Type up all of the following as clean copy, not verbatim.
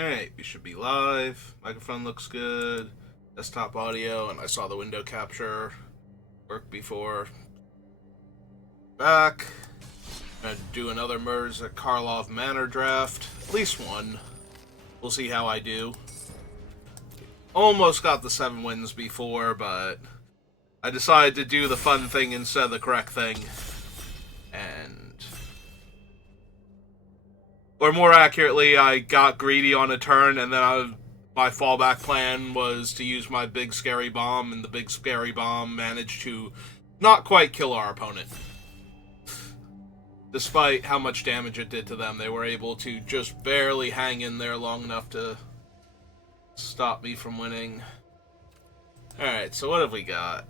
Alright, we should be live. Microphone looks good. Desktop audio, and I saw the window capture work before. Back. Gonna do another Murs at Karlov Manor draft. At least one. We'll see how I do. Almost got the 7 wins before, but I decided to do the fun thing instead of the correct thing. Or more accurately, I got greedy on a turn, and then my fallback plan was to use my big scary bomb, and the big scary bomb managed to not quite kill our opponent. Despite how much damage it did to them, they were able to just barely hang in there long enough to stop me from winning. Alright, so what have we got?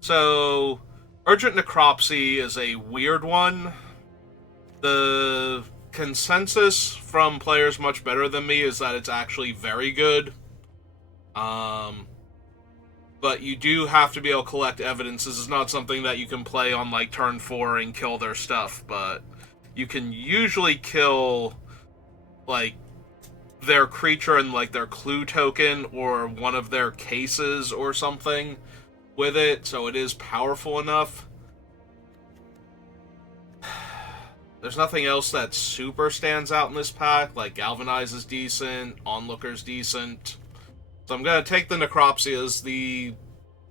So, Urgent Necropsy is a weird one. The consensus from players much better than me is that it's actually very good. But you do have to be able to collect evidence. This is not something that you can play on like turn 4 and kill their stuff, but you can usually kill like their creature and like their clue token or one of their cases or something with it, so it is powerful enough. There's nothing else that super stands out in this pack. Like, Galvanize is decent, Onlooker's decent. So I'm going to take the Necropsy as the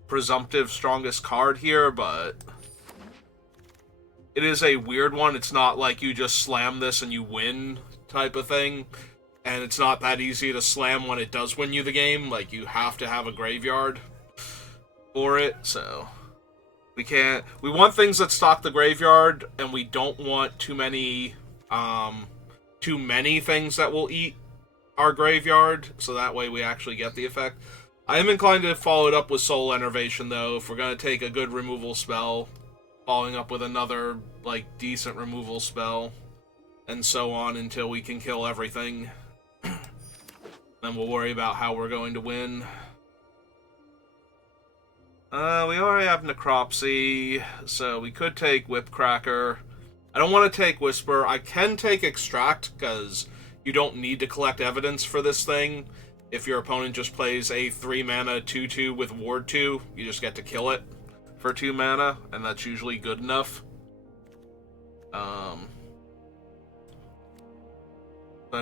presumptive strongest card here, but it is a weird one. It's not like you just slam this and you win type of thing. And it's not that easy to slam when it does win you the game. Like, you have to have a graveyard for it, so we want things that stock the graveyard, and we don't want too many things that will eat our graveyard, so that way we actually get the effect. I am inclined to follow it up with Soul Enervation, though, if we're going to take a good removal spell, following up with another, like, decent removal spell, and so on until we can kill everything. Then we'll worry about how we're going to win. We already have Necropsy, so we could take Whipcracker. I don't want to take Whisper. I can take Extract, because you don't need to collect evidence for this thing. If your opponent just plays a 3-mana 2-2 with Ward 2, you just get to kill it for 2 mana, and that's usually good enough. I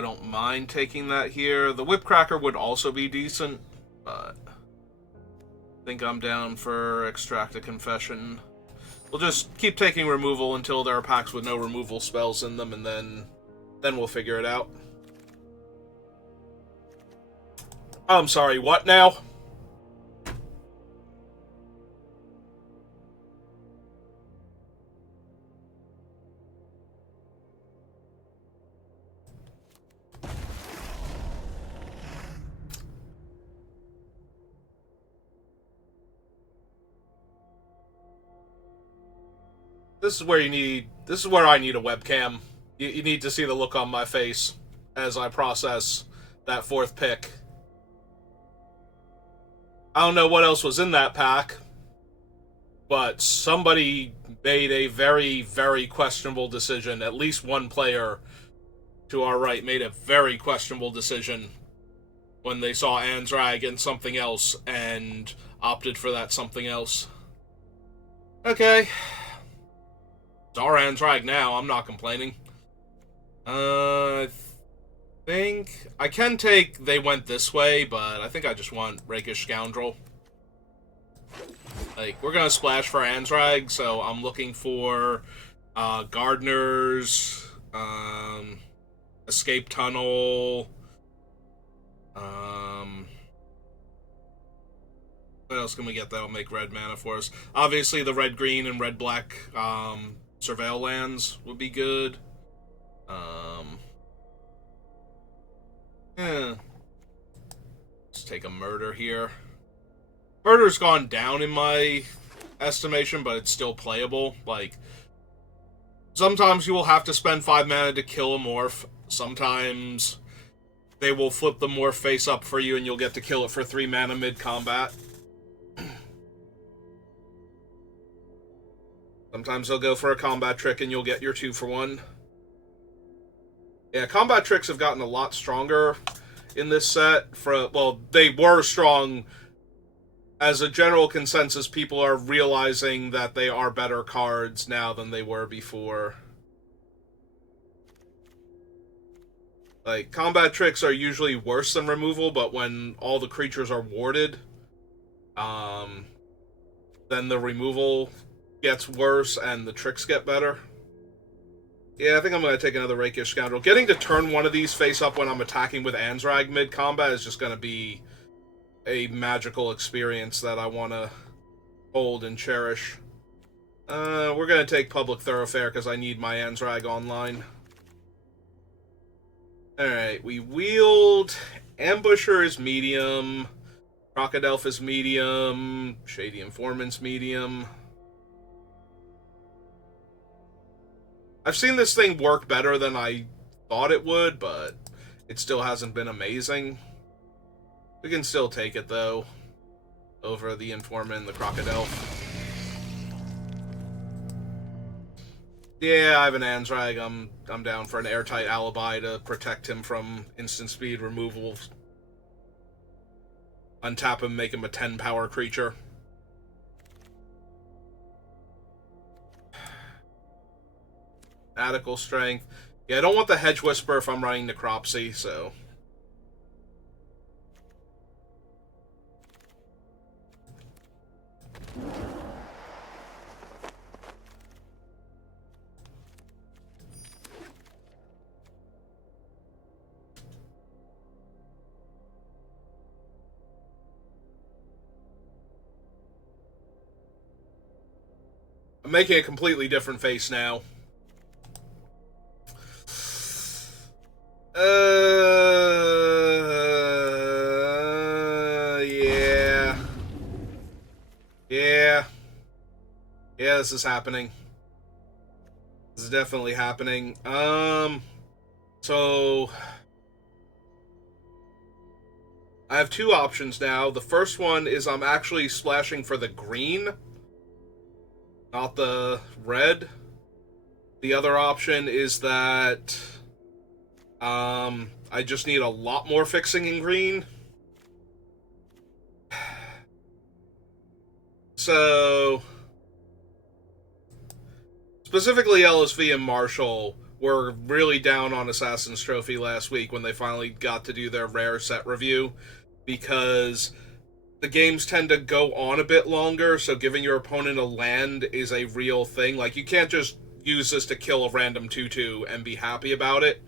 don't mind taking that here. The Whipcracker would also be decent, but I think I'm down for Extract a Confession. We'll just keep taking removal until there are packs with no removal spells in them, and then we'll figure it out. I'm sorry, what now? This is where I need a webcam. You need to see the look on my face as I process that 4th pick. I don't know what else was in that pack, but somebody made a very, very questionable decision. At least one player to our right made a very questionable decision when they saw Anzrag and something else and opted for that something else. Okay. It's our Anzrag now, I'm not complaining. I think I can take They Went This Way, but I think I just want Rakish Scoundrel. Like, we're gonna splash for Anzrag, so I'm looking for Gardeners, Escape Tunnel, what else can we get that'll make red mana for us? Obviously, the red-green and red-black Surveil lands would be good. Let's take a Murder here. Murder's gone down in my estimation, but it's still playable. Like, sometimes you will have to spend 5 mana to kill a morph. Sometimes they will flip the morph face up for you and you'll get to kill it for 3 mana mid-combat. Sometimes they'll go for a combat trick and you'll get your 2 for 1. Yeah, combat tricks have gotten a lot stronger in this set. Well, they were strong. As a general consensus, people are realizing that they are better cards now than they were before. Like, combat tricks are usually worse than removal, but when all the creatures are warded, um, then the removal gets worse and the tricks get better. Yeah, I think I'm going to take another Rakish Scoundrel. Getting to turn one of these face up when I'm attacking with Anzrag mid-combat is just going to be a magical experience that I want to hold and cherish. We're going to take Public Thoroughfare because I need my Anzrag online. Alright, we wield... Ambusher is medium. Crocodile is medium. Shady Informant's medium. I've seen this thing work better than I thought it would, but it still hasn't been amazing. We can still take it, though, over the Informant and the Crocodile. Yeah, I have an Anzrag. I'm down for an airtight alibi to protect him from instant speed removals. Untap him, make him a 10 power creature. Fanatical Strength. Yeah, I don't want the Hedge Whisper if I'm running Necropsy, so... I'm making a completely different face now. Yeah. Yeah. Yeah, this is happening. This is definitely happening. So... I have two options now. The first one is I'm actually splashing for the green, not the red. The other option is that I just need a lot more fixing in green. So, specifically LSV and Marshall were really down on Assassin's Trophy last week when they finally got to do their rare set review, because the games tend to go on a bit longer, so giving your opponent a land is a real thing. Like, you can't just use this to kill a random 2-2 and be happy about it.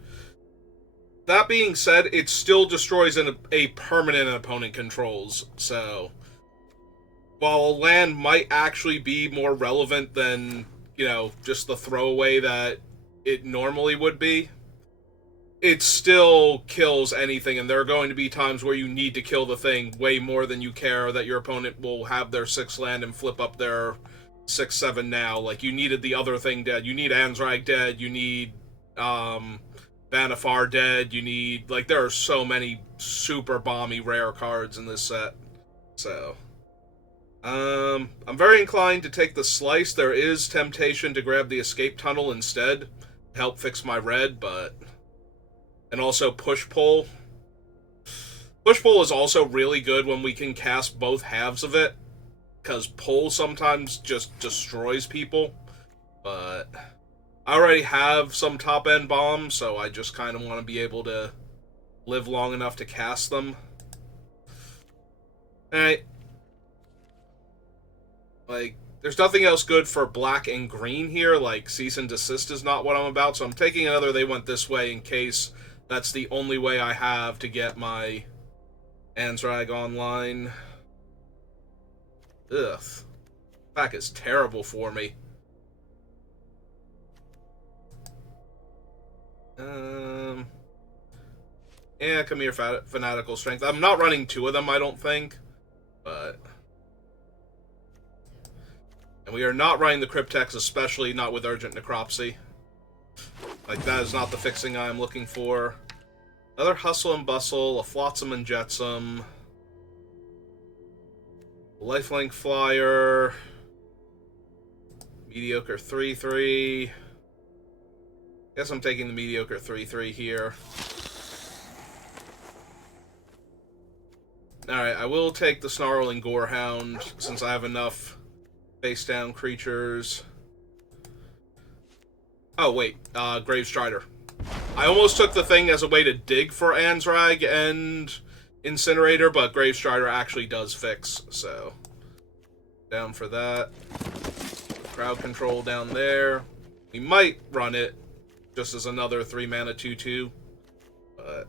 That being said, it still destroys a permanent opponent controls, so... while a land might actually be more relevant than, you know, just the throwaway that it normally would be, it still kills anything, and there are going to be times where you need to kill the thing way more than you care that your opponent will have their 6 land and flip up their 6-7 now. Like, you needed the other thing dead. You need Anzrag dead. You need Vanifar dead. You need... like, there are so many super bomby rare cards in this set. So... I'm very inclined to take the Slice. There is temptation to grab the Escape Tunnel instead to help fix my red, but... and also Push-Pull. Push-Pull is also really good when we can cast both halves of it, because Pull sometimes just destroys people, but I already have some top-end bombs, so I just kind of want to be able to live long enough to cast them. Alright. Like, there's nothing else good for black and green here. Like, Cease and Desist is not what I'm about, so I'm taking another They Went This Way in case that's the only way I have to get my Anzrag online. Ugh. Pack is terrible for me. Yeah, come here, Fanatical Strength. I'm not running 2 of them, I don't think, but... and we are not running the Cryptex, especially not with Urgent Necropsy. Like, that is not the fixing I am looking for. Another Hustle and Bustle, a Flotsam and Jetsam, Lifelink Flyer, mediocre 3-3. Guess I'm taking the mediocre 3/3 here. Alright, I will take the Snarling Gorehound, since I have enough face-down creatures. Oh, wait. Gravestrider. I almost took the thing as a way to dig for Anzrag and Incinerator, but Gravestrider actually does fix, so... Down for that. Crowd control down there. We might run it, just as another 3-mana 2/2, but...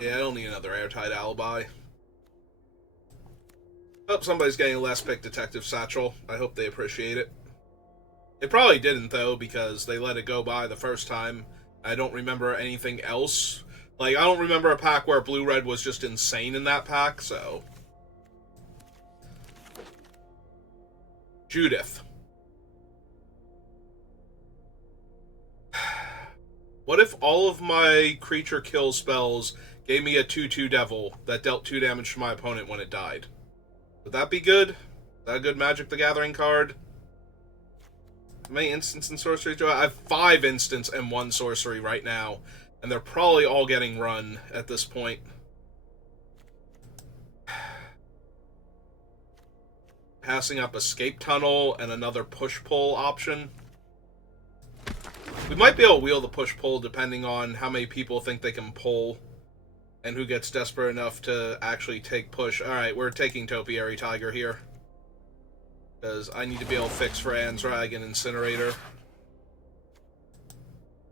Yeah, I don't need another Airtight Alibi. Oh, somebody's getting a last pick Detective Satchel. I hope they appreciate it. They probably didn't, though, because they let it go by the first time. I don't remember anything else. Like, I don't remember a pack where Blue-Red was just insane in that pack, so... Judith. What if all of my creature kill spells gave me a 2/2 Devil that dealt 2 damage to my opponent when it died? Would that be good? Is that a good Magic the Gathering card? How many instants and sorceries do I have? I have 5 instants and 1 sorcery right now, and they're probably all getting run at this point. Passing up Escape Tunnel and another push-pull option. We might be able to wheel the push-pull depending on how many people think they can pull and who gets desperate enough to actually take push. Alright, we're taking Topiary Tiger here. Because I need to be able to fix for Anzrag and Incinerator.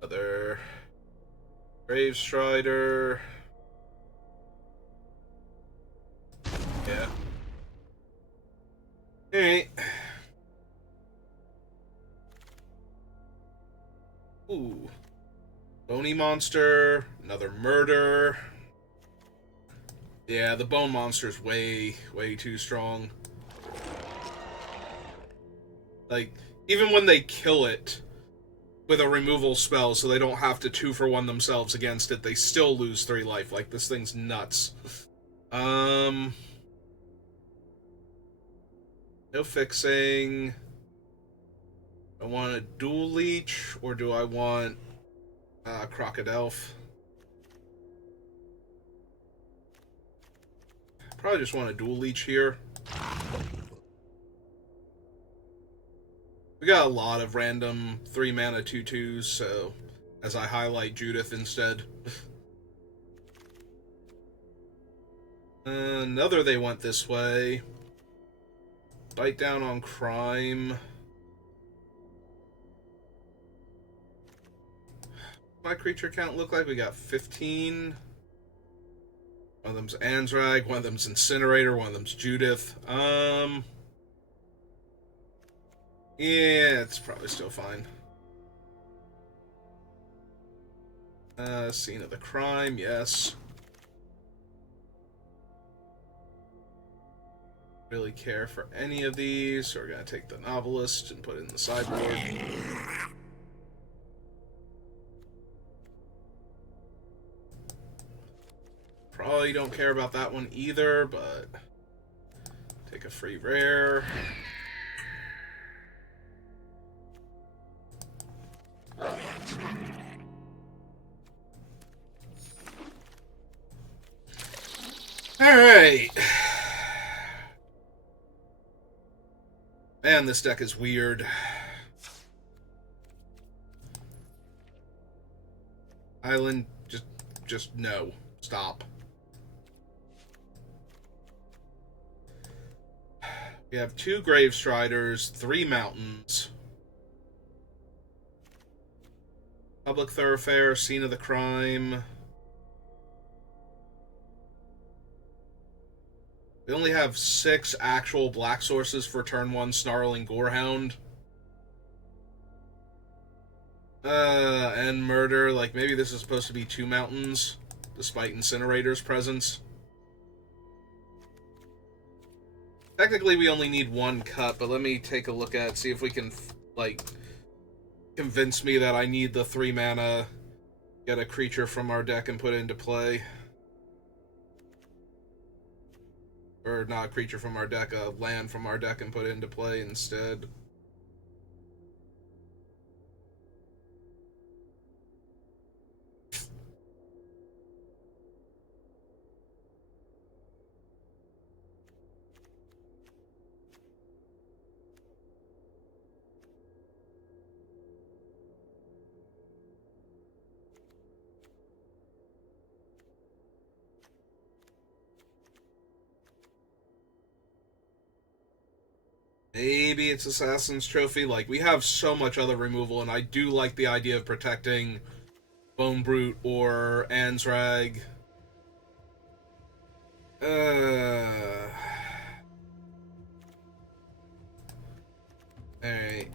Other... Gravestrider. Yeah. Alright. Ooh. Bony Monster. Another Murder. Yeah, the Bone Monster's way too strong. Like, even when they kill it with a removal spell so they don't have to 2-for-1 themselves against it, they still lose 3 life. Like, this thing's nuts. No fixing. I want a Dual Leech, or do I want Crocodile? Probably just want a Dual Leech here. We got a lot of random 3-mana 2/2s, so as I highlight Judith instead. Another they went this way. Bite down on crime. My creature count look like we got 15. One of them's Anzrag, one of them's Incinerator, one of them's Judith. Yeah, it's probably still fine. Scene of the crime, yes. Really care for any of these, so we're gonna take the Novelist and put it in the sideboard. Probably don't care about that one either, but take a free rare. Alright. Man, this deck is weird. Island, just no. Stop. We have 2 Gravestriders, 3 Mountains. Public Thoroughfare, Scene of the Crime. We only have 6 actual black sources for turn 1 Snarling Gorehound. And Murder, like maybe this is supposed to be 2 Mountains, despite Incinerator's presence. Technically we only need 1 cut, but let me take a look at it, see if we can, like, convince me that I need the 3 mana get a creature from our deck and put it into play. Or not a creature from our deck, a land from our deck and put it into play instead. Maybe it's Assassin's Trophy. Like, we have so much other removal, and I do like the idea of protecting Bone Brute or Ansrag. Alright.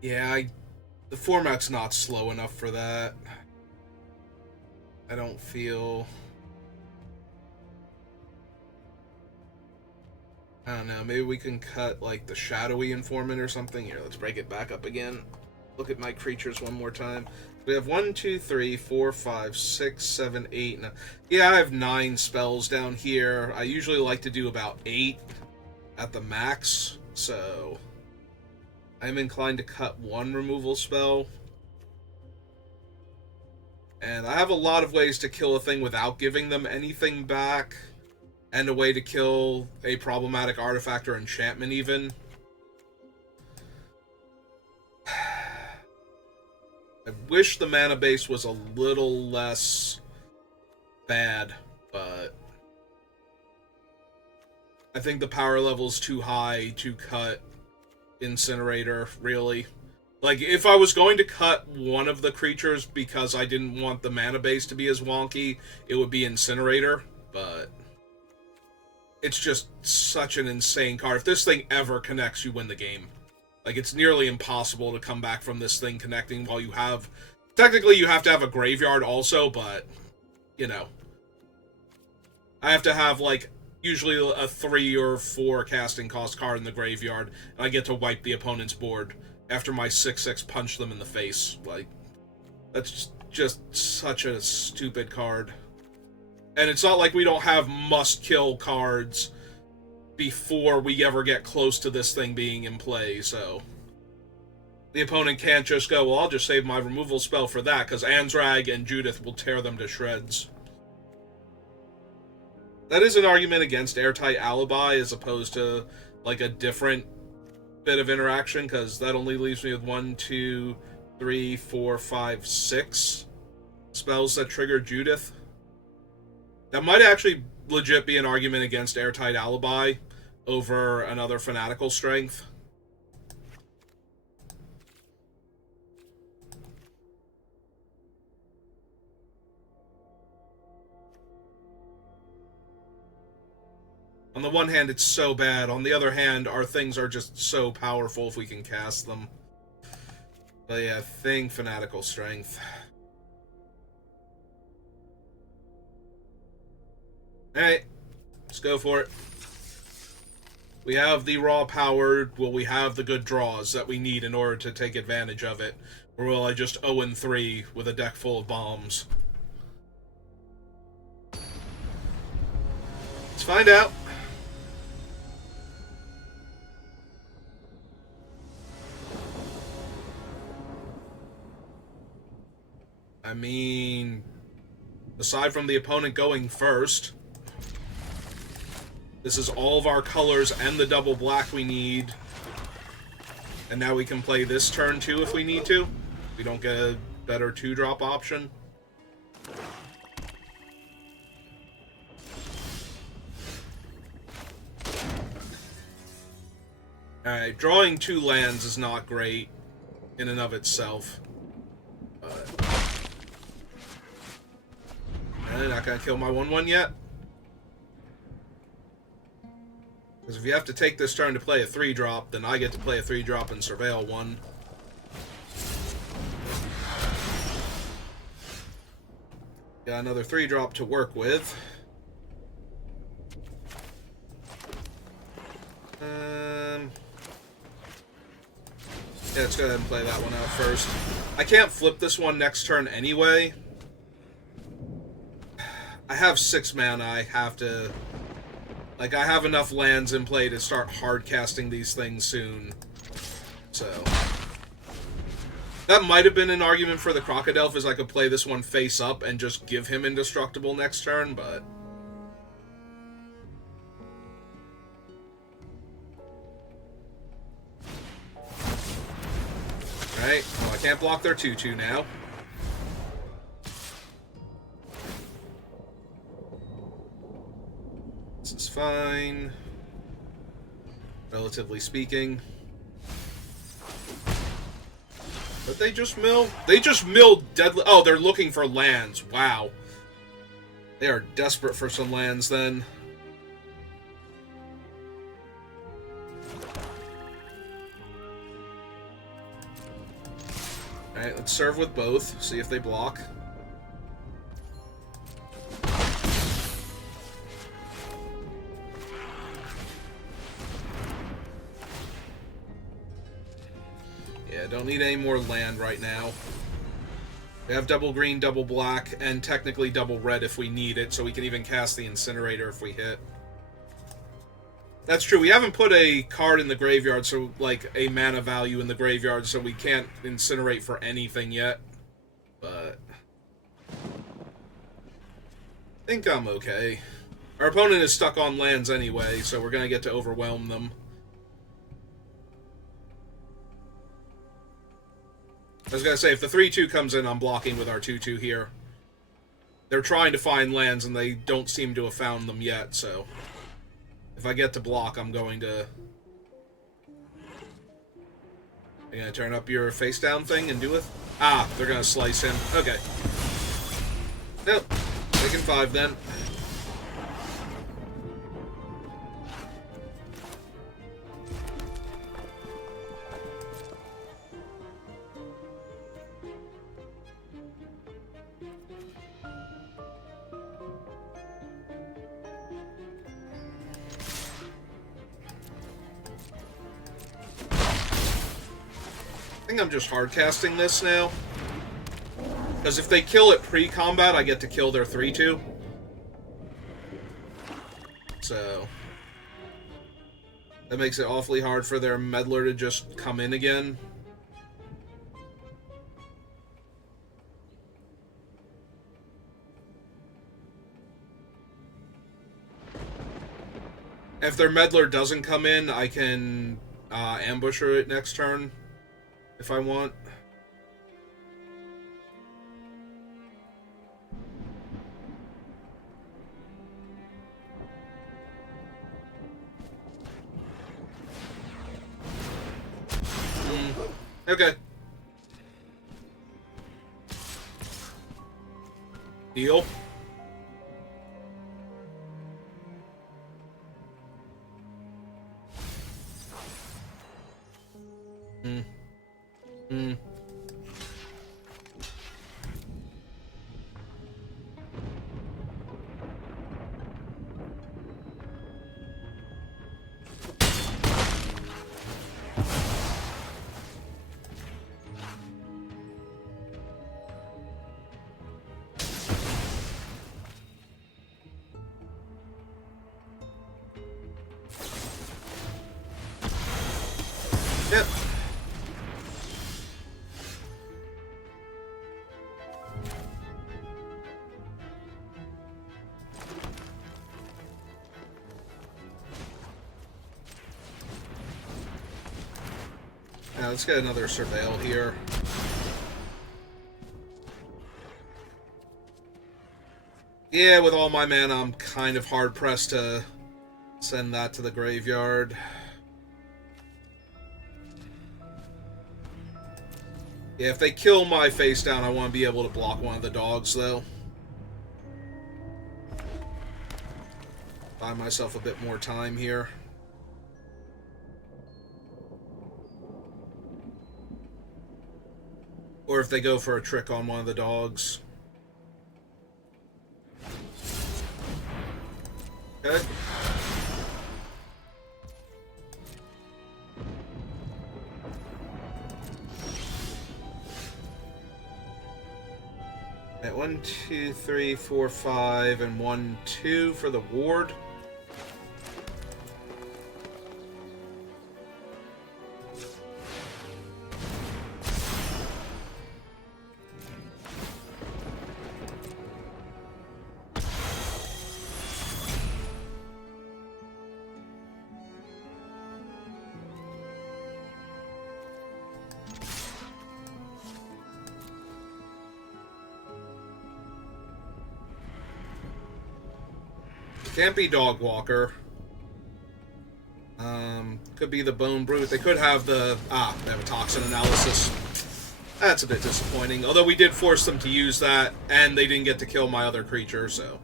Yeah, the format's not slow enough for that. I don't feel... I don't know, maybe we can cut, like, the Shadowy Informant or something. Here, let's break it back up again. Look at my creatures one more time. We have 1, 2, 3, 4, 5, 6, 7, 8. Yeah, I have 9 spells down here. I usually like to do about 8 at the max, so I'm inclined to cut 1 removal spell. And I have a lot of ways to kill a thing without giving them anything back. And a way to kill a problematic artifact or enchantment, even. I wish the mana base was a little less bad, but I think the power level is too high to cut Incinerator, really. Like, if I was going to cut one of the creatures because I didn't want the mana base to be as wonky, it would be Incinerator, but it's just such an insane card. If this thing ever connects, you win the game. Like, it's nearly impossible to come back from this thing connecting while you have... Technically, you have to have a graveyard also, but, you know. I have to have, like, usually a 3 or 4 casting cost card in the graveyard, and I get to wipe the opponent's board after my 6/6 punch them in the face. Like, that's just such a stupid card. And it's not like we don't have must-kill cards before we ever get close to this thing being in play, so... The opponent can't just go, well, I'll just save my removal spell for that, because Ansrag and Judith will tear them to shreds. That is an argument against Airtight Alibi, as opposed to, like, a different bit of interaction, because that only leaves me with 1, 2, 3, 4, 5, 6 spells that trigger Judith. That might actually legit be an argument against Airtight Alibi over another Fanatical Strength. On the one hand, it's so bad. On the other hand, our things are just so powerful if we can cast them. But yeah, I think Fanatical Strength. Alright, let's go for it. We have the raw power. Will we have the good draws that we need in order to take advantage of it? Or will I just 0-3 with a deck full of bombs? Let's find out. I mean, aside from the opponent going first, this is all of our colors and the double black we need. And now we can play this turn too if we need to. We don't get a better 2-drop option. Alright, drawing 2 lands is not great in and of itself. I'm not gonna kill my 1/1 yet. Because if you have to take this turn to play a 3-drop, then I get to play a 3-drop and surveil 1. Got another 3-drop to work with. Yeah, let's go ahead and play that one out first. I can't flip this one next turn anyway. I have 6 mana, I have to... Like, I have enough lands in play to start hard casting these things soon. So... That might have been an argument for the Crocodile, is I could play this one face up and just give him indestructible next turn, but... Alright, well, I can't block their 2-2 now. This is fine. Relatively speaking. But they just milled... They just milled deadly... Oh, they're looking for lands. Wow. They are desperate for some lands, then. Alright, let's serve with both. See if they block. Yeah, don't need any more land right now. We have double green, double black, and technically double red if we need it, so we can even cast the Incinerator if we hit. That's true, we haven't put a card in the graveyard, so, like, a mana value in the graveyard, so we can't incinerate for anything yet. But... I think I'm okay. Our opponent is stuck on lands anyway, so we're gonna get to overwhelm them. I was gonna say, if the 3-2 comes in, I'm blocking with our 2-2 here. They're trying to find lands, and they don't seem to have found them yet, so... If I get to block, I'm going to... You're gonna turn up your face-down thing and do it? Ah, they're gonna slice him. Okay. Nope. Taking 5, then. I think I'm just hardcasting this now. Because if they kill it pre-combat, I get to kill their 3-2. So... That makes it awfully hard for their Meddler to just come in again. If their Meddler doesn't come in, I can ambusher it next turn. If I want. Okay. Deal. Yep. Now let's get another Surveil here. Yeah, with all my mana, I'm kind of hard-pressed to send that to the graveyard. Yeah, if they kill my face down, I want to be able to block one of the dogs, though. Buy myself a bit more time here. Or if they go for a trick on one of the dogs. Okay. At 1, 2, 3, 4, 5, and 1, 2 for the ward. Can't be Dog Walker. Could be the Bone Brute. They could have the... they have a Toxin Analysis. That's a bit disappointing. Although we did force them to use that, and they didn't get to kill my other creature, so...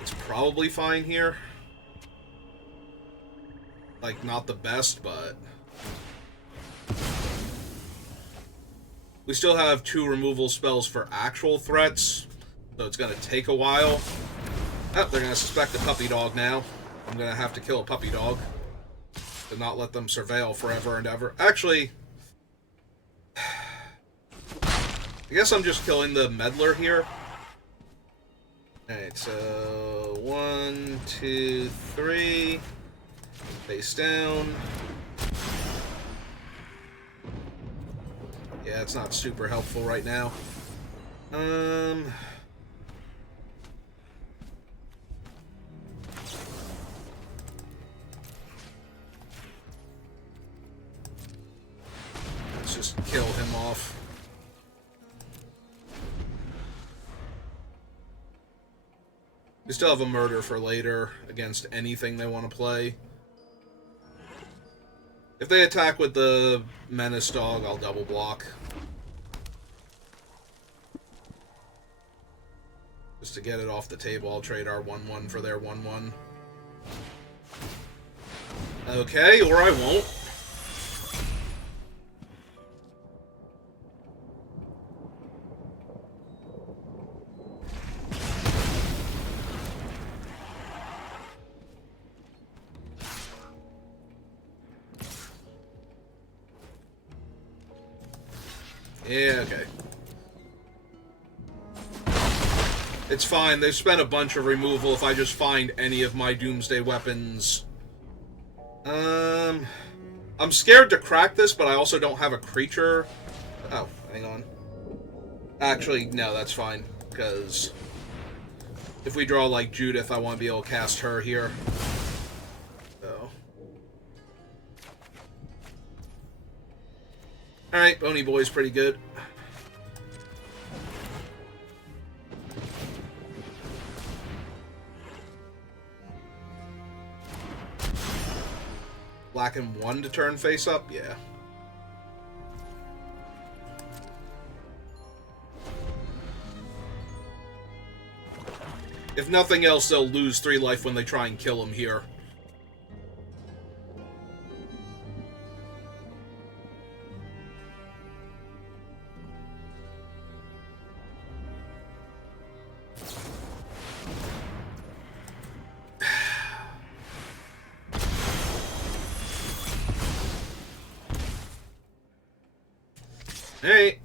It's probably fine here. Like, not the best, but... We still have 2 removal spells for actual threats, so it's gonna take a while. Oh, they're gonna suspect a puppy dog now. I'm gonna have to kill a puppy dog to not let them surveil forever and ever. Actually, I guess I'm just killing the meddler here. Alright, so 1, 2, 3. Face down. Yeah, it's not super helpful right now. Let's just kill him off. We still have a murder for later against anything they want to play. If they attack with the Menace Dog, I'll double block. Just to get it off the table, I'll trade our 1-1 for their 1-1. Okay, or I won't. Yeah, okay. It's fine. They've spent a bunch of removal if I just find any of my Doomsday weapons. I'm scared to crack this, but I also don't have a creature. Oh, hang on. Actually, no, that's fine. Because if we draw, like, Judith, I want to be able to cast her here. So. Alright, Bony Boy's pretty good. Black and 1 to turn face up? Yeah. If nothing else, they'll lose 3 life when they try and kill him here. Hey.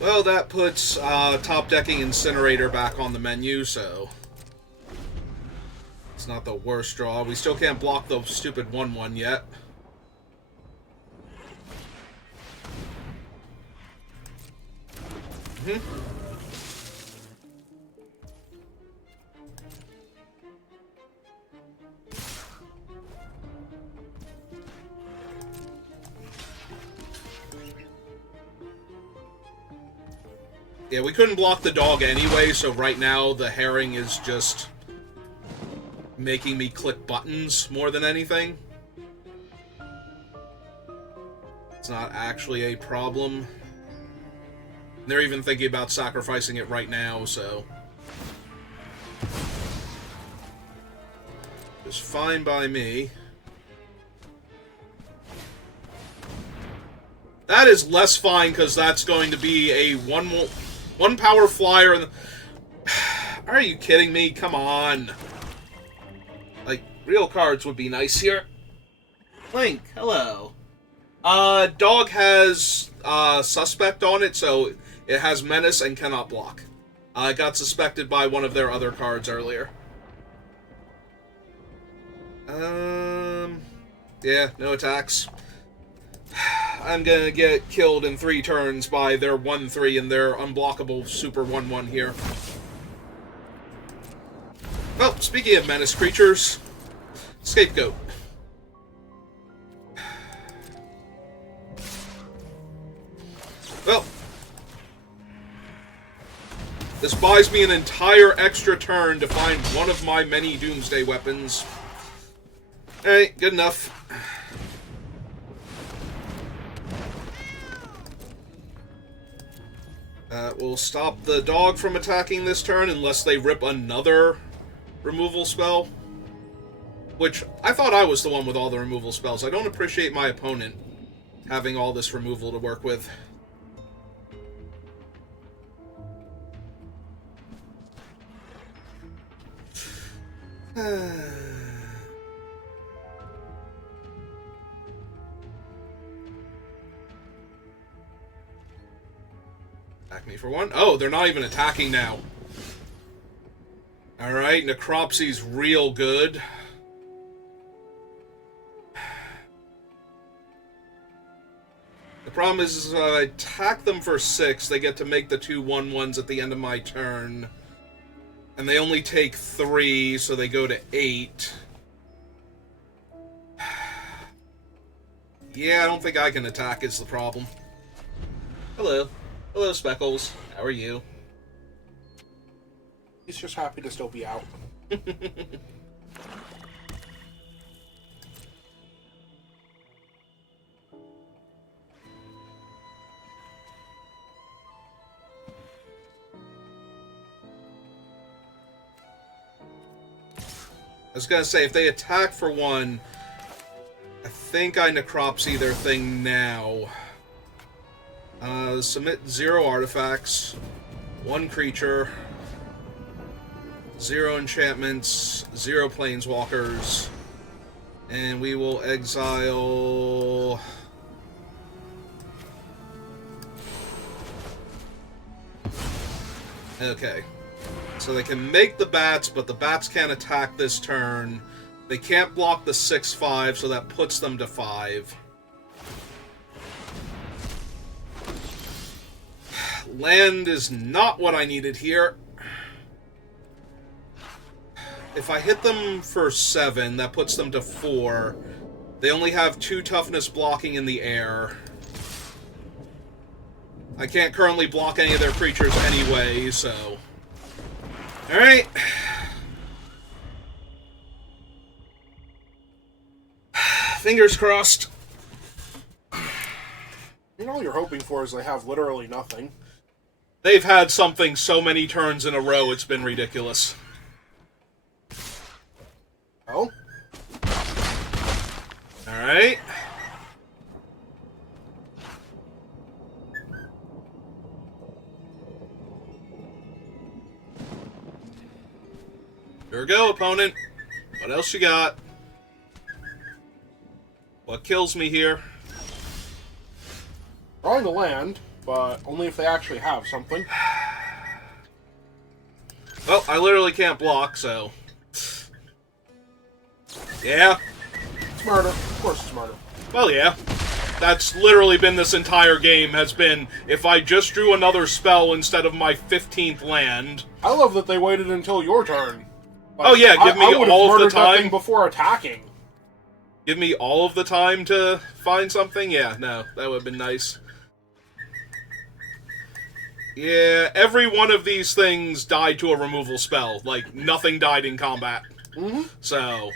Well, that puts top-decking Incinerator back on the menu, so... It's not the worst draw. We still can't block the stupid 1-1 yet. Yeah, we couldn't block the dog anyway, so right now the herring is just making me click buttons more than anything. It's not actually a problem. They're even thinking about sacrificing it right now, so... Just fine by me. That is less fine, because that's going to be a one power flyer and... Are you kidding me? Come on. Like, real cards would be nice here. Link, hello. Dog has suspect on it, so it has menace and cannot block. It got suspected by one of their other cards earlier. Yeah, no attacks. I'm gonna get killed in 3 turns by their 1/3 and their unblockable super 1/1 here. Well, speaking of menace creatures, Scapegoat. Well, this buys me an entire extra turn to find one of my many Doomsday weapons. Alright, good enough. We'll stop the dog from attacking this turn unless they rip another removal spell. Which, I thought I was the one with all the removal spells. I don't appreciate my opponent having all this removal to work with. Attack me for 1. Oh, they're not even attacking now. Alright, Necropsy's real good. The problem is if I attack them for 6, they get to make the 2 1/1s at the end of my turn. And they only take 3, so they go to 8. Yeah, I don't think I can attack is the problem. Hello. Hello, Speckles. How are you? He's just happy to still be out. I was gonna say, if they attack for 1, I think I Necropsy their thing now. Submit 0 artifacts, 1 creature, 0 enchantments, 0 planeswalkers, and we will exile... Okay. So they can make the bats, but the bats can't attack this turn. They can't block the 6/5, so that puts them to 5. Land is not what I needed here. If I hit them for 7, that puts them to 4. They only have 2 toughness blocking in the air. I can't currently block any of their creatures anyway, so... Alright. Fingers crossed. You know, all you're hoping for is they have literally nothing. They've had something so many turns in a row, it's been ridiculous. Oh? Alright. Here we go, opponent. What else you got? What kills me here? Drawing the land, but only if they actually have something. Well, I literally can't block, so... Yeah. It's murder. Of course it's murder. Well, yeah. That's literally been this entire game, has been, if I just drew another spell instead of my 15th land... I love that they waited until your turn. Like, oh yeah, give me all of the time. That thing before attacking. Give me all of the time to find something? Yeah, no, that would have been nice. Yeah, every one of these things died to a removal spell. Like, nothing died in combat. Mm-hmm. So,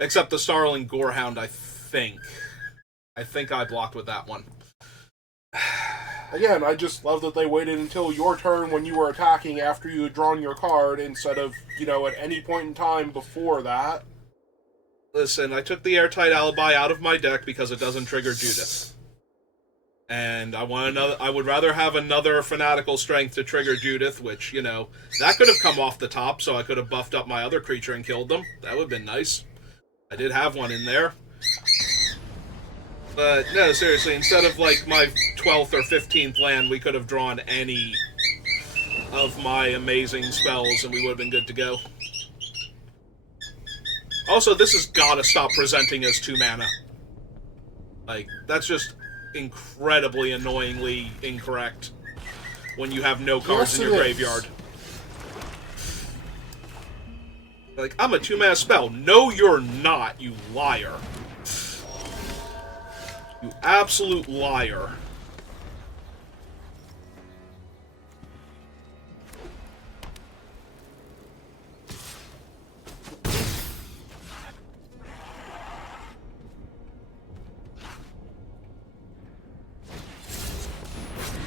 except the Starling Gorehound, I think. I think I blocked with that one. Again, I just love that they waited until your turn when you were attacking after you had drawn your card instead of, you know, at any point in time before that. Listen, I took the Airtight Alibi out of my deck because it doesn't trigger Judith. And I would rather have another Fanatical Strength to trigger Judith, which, you know, that could have come off the top, so I could have buffed up my other creature and killed them. That would have been nice. I did have one in there. But, no, seriously, instead of, like, my 12th or 15th land, we could have drawn any of my amazing spells, and we would have been good to go. Also, this has gotta stop presenting as 2 mana. Like, that's just incredibly annoyingly incorrect when you have no cards in your graveyard. Like, I'm a 2-mana spell. No, you're not, you liar. You absolute liar.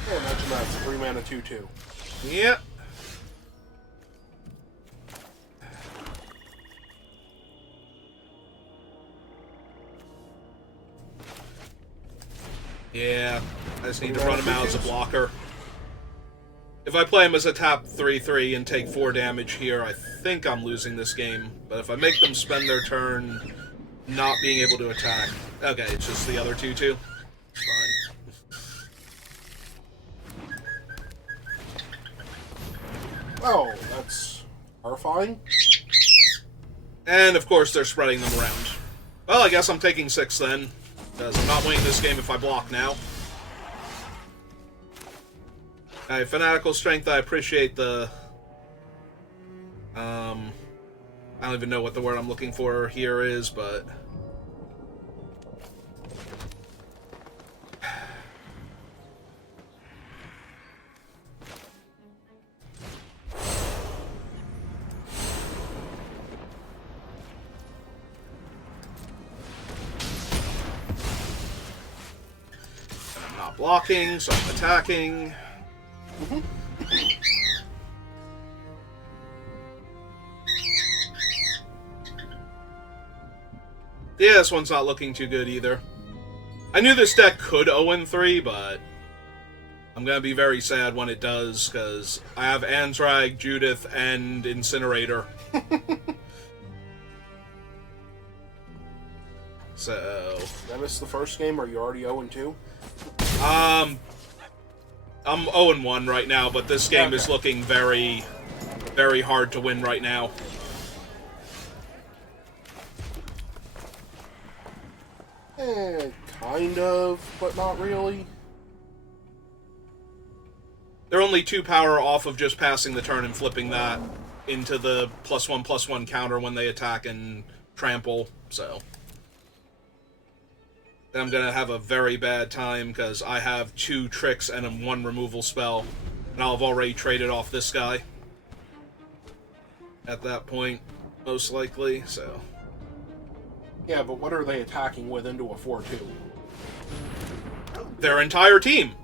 Yeah, imagine that. It's a 3-mana 2/2. Yep. Yeah, I just need to run him out as a blocker. If I play him as a tap 3/3 and take 4 damage here, I think I'm losing this game. But if I make them spend their turn not being able to attack... Okay, it's just the other 2/2. It's fine. Oh, that's horrifying. And, of course, they're spreading them around. Well, I guess I'm taking 6 then. Because I'm not winning this game if I block now. Alright, Fanatical Strength, I appreciate the... I don't even know what the word I'm looking for here is, but... I'm not blocking, so I'm attacking. Yeah, this one's not looking too good either. I knew this deck could 0-3, but I'm gonna be very sad when it does, because I have Anzrag, Judith, and Incinerator. So... Did I miss the first game? Are you already 0-2? I'm 0-1 right now, but this game is looking very, very hard to win right now. Kind of, but not really. They're only 2 power off of just passing the turn and flipping that into the +1/+1 counter when they attack and trample, so... Then I'm gonna have a very bad time, because I have 2 tricks and 1 removal spell, and I'll have already traded off this guy. At that point, most likely, so... Yeah, but what are they attacking with into a 4/2? Their entire team!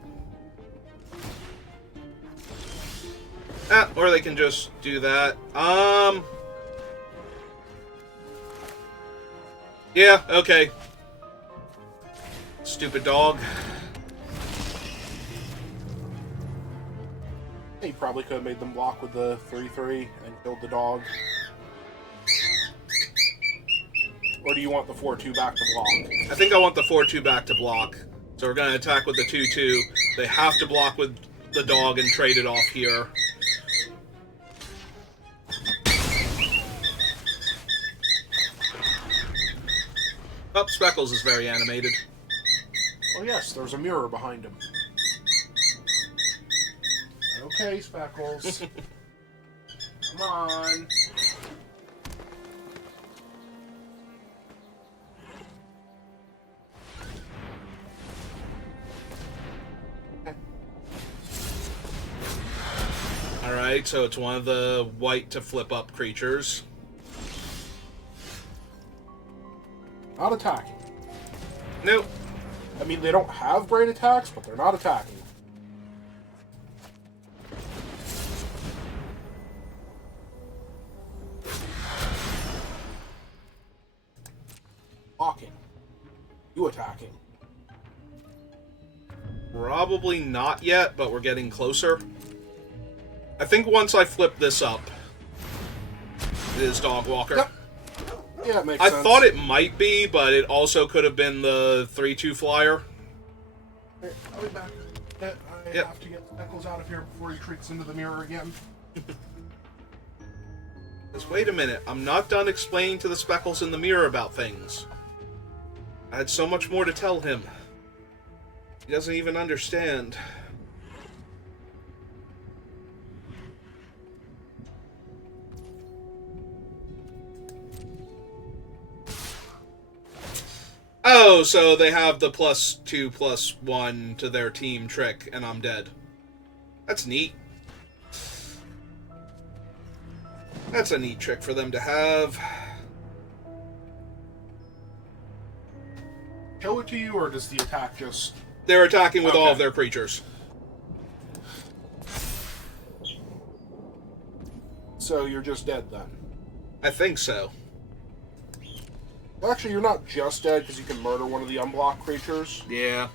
Or they can just do that. Yeah, okay. Stupid dog. You probably could have made them block with the 3/3 and killed the dog. Or do you want the 4/2 back to block? I think I want the 4/2 back to block. So we're going to attack with the 2/2. They have to block with the dog and trade it off here. Oh, Speckles is very animated. Oh yes, there's a mirror behind him. Okay, Speckles. Come on. Alright, so it's one of the white to flip up creatures. Not attacking. Nope. I mean, they don't have great attacks, but they're not attacking. Blocking. You attacking. Probably not yet, but we're getting closer. I think once I flip this up, it is Dog Walker. Yep. Yeah, it makes I sense. thought it might be, but it also could have been the 3-2 flyer. I'll be back. I have to get Eccles out of here before he creaks into the mirror again. Just wait a minute. I'm not done explaining to the speckles in the mirror about things. I had so much more to tell him. He doesn't even understand. Oh, so they have the +2/+1 to their team trick, and I'm dead. That's neat. That's a neat trick for them to have. Kill it to you, or does the attack just... They're attacking with all Okay. of their creatures. So you're just dead then? I think so. Actually, you're not just dead because you can murder one of the unblocked creatures. Yeah.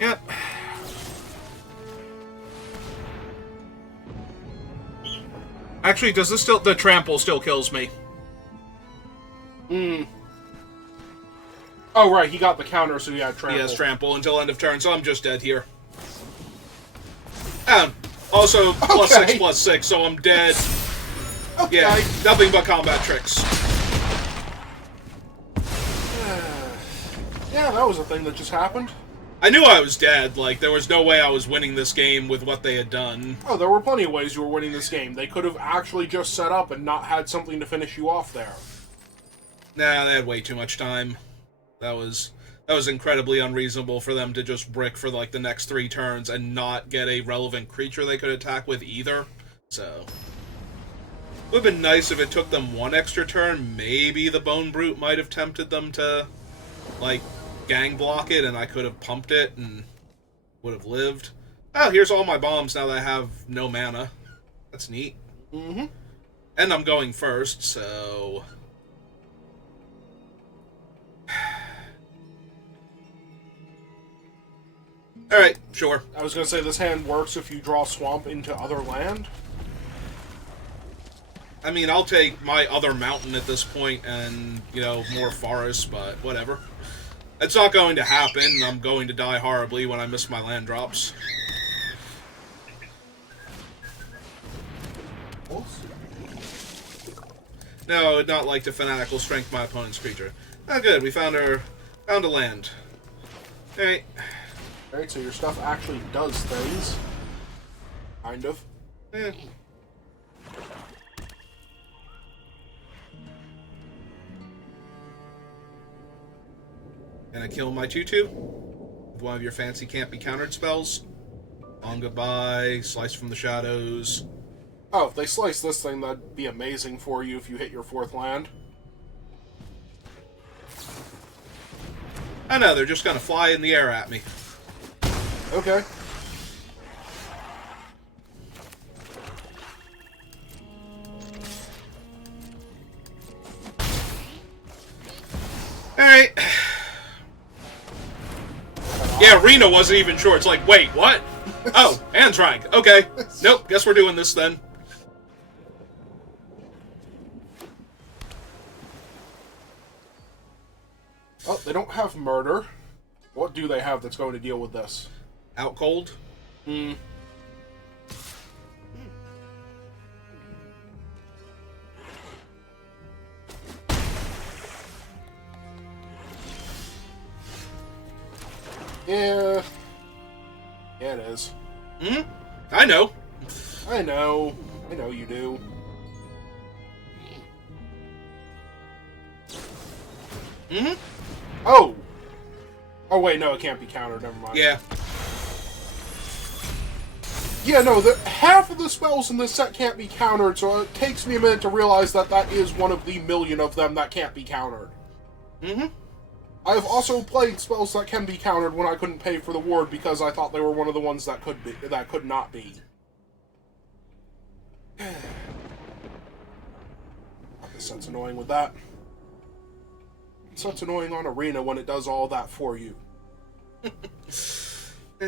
Yep. Actually, does this still... The trample still kills me. Oh, right, he got the counter, so he had trample. He has trample until end of turn, so I'm just dead here. And also, +6/+6, so I'm dead. Okay. Yeah, nothing but combat tricks. Yeah, that was a thing that just happened. I knew I was dead. Like, there was no way I was winning this game with what they had done. Oh, there were plenty of ways you were winning this game. They could have actually just set up and not had something to finish you off there. Nah, they had way too much time. That was incredibly unreasonable for them to just brick for, like, the next 3 turns and not get a relevant creature they could attack with either. So... It would have been nice if it took them 1 extra turn. Maybe the Bone Brute might have tempted them to, like, gang block it, and I could have pumped it and would have lived. Oh, here's all my bombs now that I have no mana. That's neat. Mm-hmm. And I'm going first, so... Alright, sure. I was going to say, this hand works if you draw Swamp into other land. I mean, I'll take my other mountain at this point and, you know, more forest, but whatever. It's not going to happen. I'm going to die horribly when I miss my land drops. No, I would not like to fanatical strength my opponent's creature. Ah, good. We found a land. Alright. Alright, so your stuff actually does things. Kind of. Eh. Gonna kill my 2/2 with one of your fancy can't be countered spells. On goodbye, slice from the shadows. Oh, if they slice this thing, that'd be amazing for you if you hit your 4th land. I know, they're just gonna fly in the air at me. Okay. Alright. Yeah, Rena wasn't even sure. It's like, wait, what? Oh, Andrag. Okay. Nope, guess we're doing this then. Oh, they don't have murder. What do they have that's going to deal with this? Out cold? Hmm. Yeah. Yeah, it is. Hmm? I know. I know. I know you do. Hmm? Oh! Oh, wait, no, it can't be countered. Never mind. Yeah. Yeah, no, half of the spells in this set can't be countered, so it takes me a minute to realize that that is one of the million of them that can't be countered. Mm-hmm. I've also played spells that can be countered when I couldn't pay for the ward because I thought they were one of the ones that could not be. I guess that's annoying with that. So it's annoying on Arena when it does all that for you. I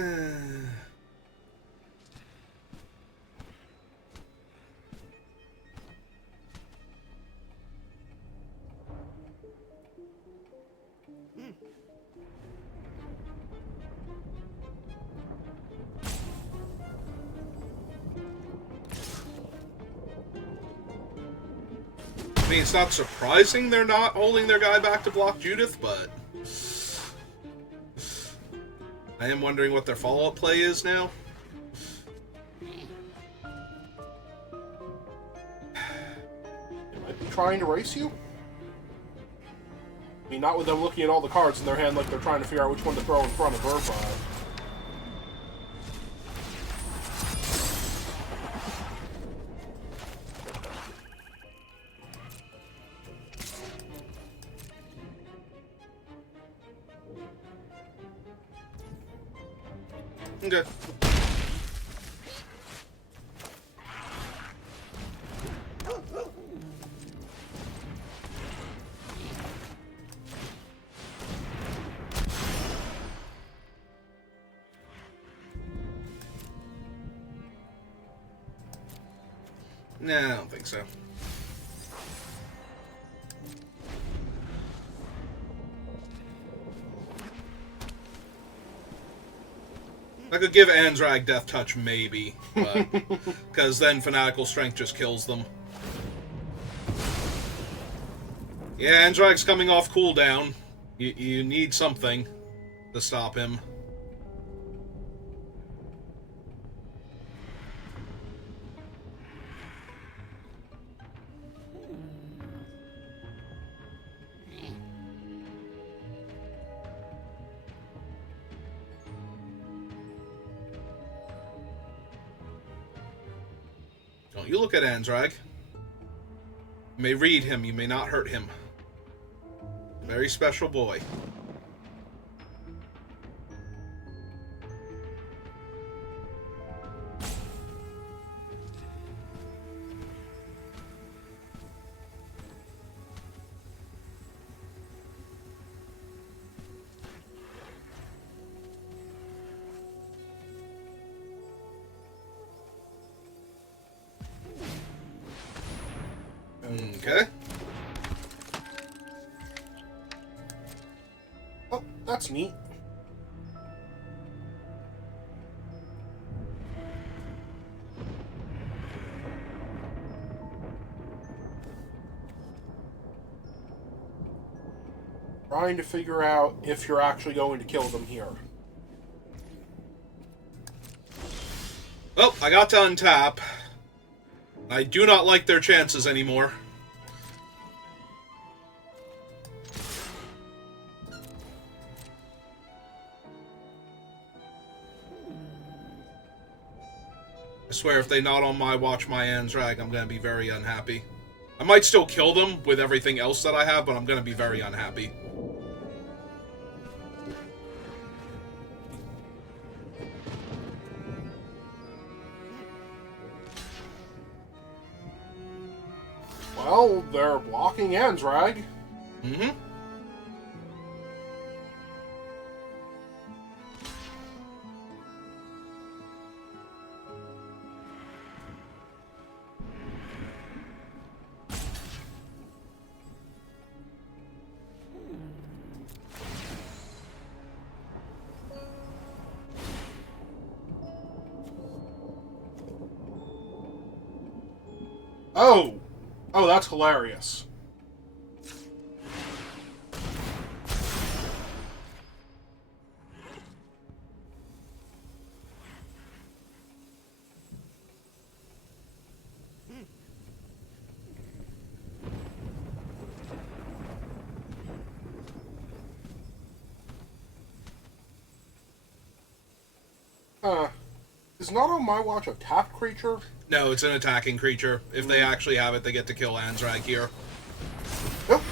mean, it's not surprising they're not holding their guy back to block Judith, but I am wondering what their follow-up play is now. They might be trying to race you? I mean, not with them looking at all the cards in their hand like they're trying to figure out which one to throw in front of Verify. Okay. Nah, I don't think so. I could give Anzrag Death Touch, maybe, but because then Fanatical Strength just kills them. Yeah, Anzrag's coming off cooldown. You need something to stop him. Don't you look at Anzrag. You may read him, you may not hurt him. Very special boy. Okay. Oh, that's neat. Trying to figure out if you're actually going to kill them here. Well, I got to untap. I do not like their chances anymore. I swear, if they not on my watch my Anzrag, I'm going to be very unhappy. I might still kill them with everything else that I have, but I'm going to be very unhappy. Well, they're blocking Anzrag. Mm-hmm. Oh! Oh, that's hilarious. Is not on my watch a tapped creature? No, it's an attacking creature. If they actually have it, they get to kill Anzrag here. Nope.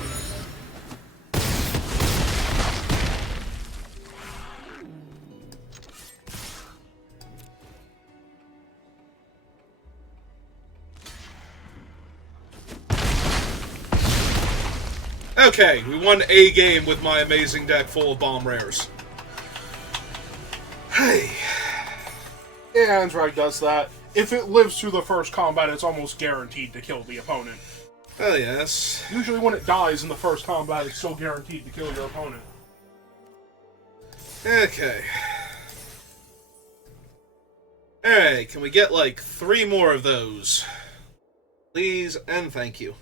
Okay, we won a game with my amazing deck full of bomb rares. Hey. Yeah, Anzrag does that. If it lives through the first combat, it's almost guaranteed to kill the opponent. Oh, yes. Usually when it dies in the first combat, it's still guaranteed to kill your opponent. Okay. Alright, can we get like 3 more of those? Please and thank you.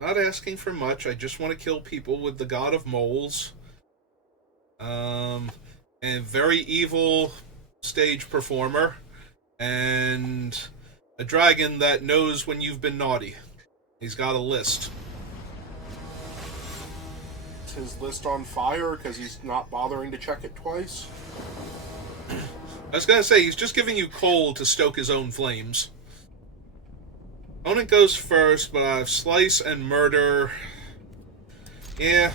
Not asking for much, I just want to kill people with the God of Moles. And very evil stage performer. And a dragon that knows when you've been naughty. He's got a list. Is his list on fire because he's not bothering to check it twice? I was gonna say, he's just giving you coal to stoke his own flames. Opponent goes first, but I have Slice and Murder. Yeah.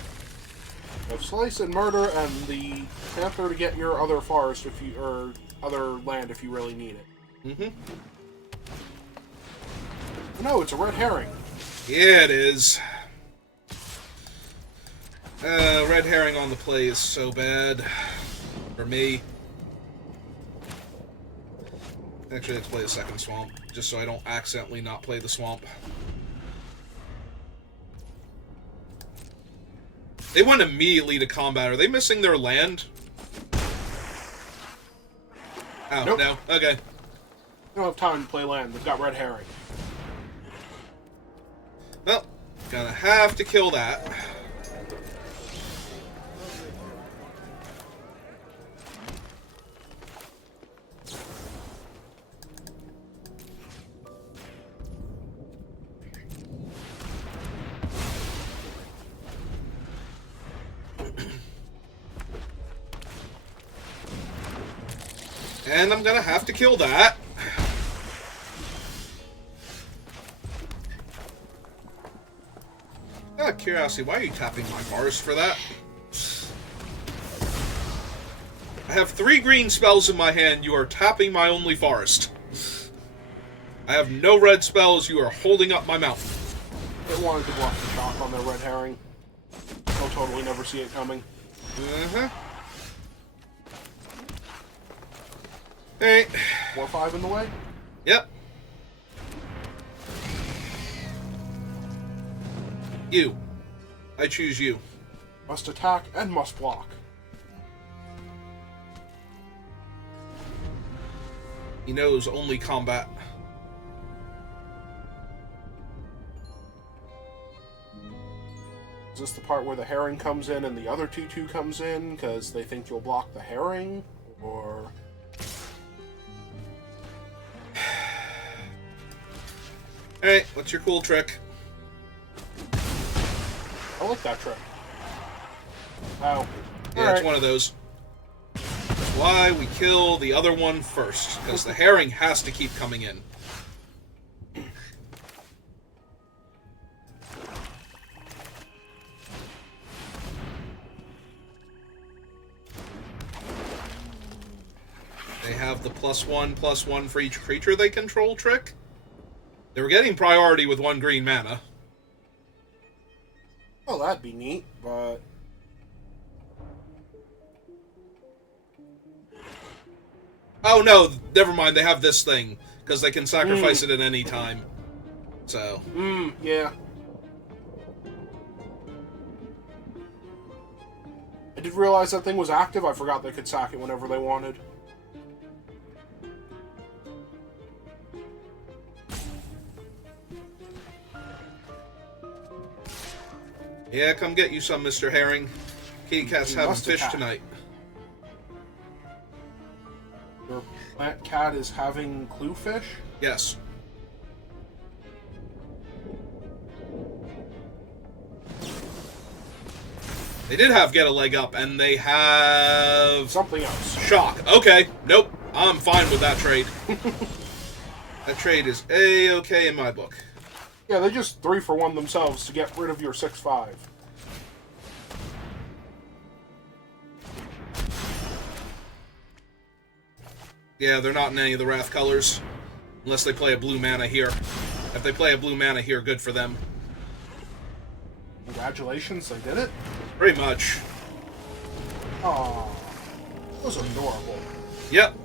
You have Slice and Murder and the Panther to get your other forest if you, or other land if you really need it. Mm-hmm. Oh, no, it's a red herring. Yeah, it is. Red herring on the play is so bad. For me. Actually, let's play a second swamp, just so I don't accidentally not play the swamp. They went immediately to combat. Are they missing their land? Oh, Nope. no. Okay. They don't have time to play land. They've got red herring. Well, gonna have to kill that. And I'm gonna have to kill that. Out of curiosity, why are you tapping my forest for that? I have 3 green spells in my hand. You are tapping my only forest. I have no red spells. You are holding up my mountain. They wanted to block the shock on their red herring. They'll totally never see it coming. Uh-huh. Alright. 4-5 in the way? Yep. You. I choose you. Must attack and must block. He knows only combat. Is this the part where the herring comes in and the other 2/2 comes in because they think you'll block the herring? Or... Alright, what's your cool trick? I like that trick. Ow. Yeah, it's one of those. That's why we kill the other one first, because the herring has to keep coming in. They have the +1/+1 for each creature they control trick. They were getting priority with 1 green mana. Oh, that'd be neat, but... Oh no, never mind, they have this thing, because they can sacrifice it at any time. So... yeah. I did realize that thing was active. I forgot they could sack it whenever they wanted. Yeah, come get you some, Mr. Herring. Kitty Cat's having fish attack. tonight. Your plant cat is having cluefish? Yes. They did have Get a Leg Up, and they have... Something else. Shock. Okay. Nope. I'm fine with that trade. That trade is A-okay in my book. Yeah, they just 3-for-1 themselves to get rid of your 6/5. Yeah, they're not in any of the Wrath colors. Unless they play a blue mana here. If they play a blue mana here, good for them. Congratulations, they did it. Pretty much. Aww. Those are adorable. Yep.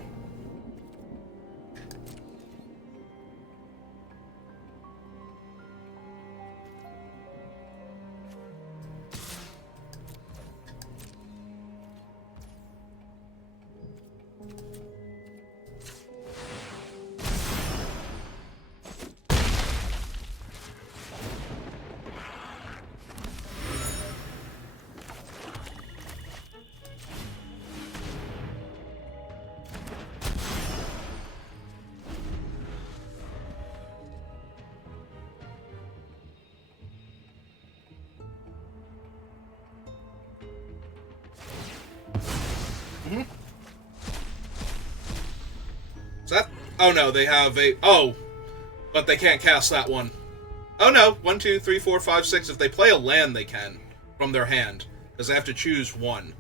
Is that? Oh no, they have a. Oh, but they can't cast that one. Oh no, 1, 2, 3, 4, 5, 6. If they play a land, they can from their hand because they have to choose one.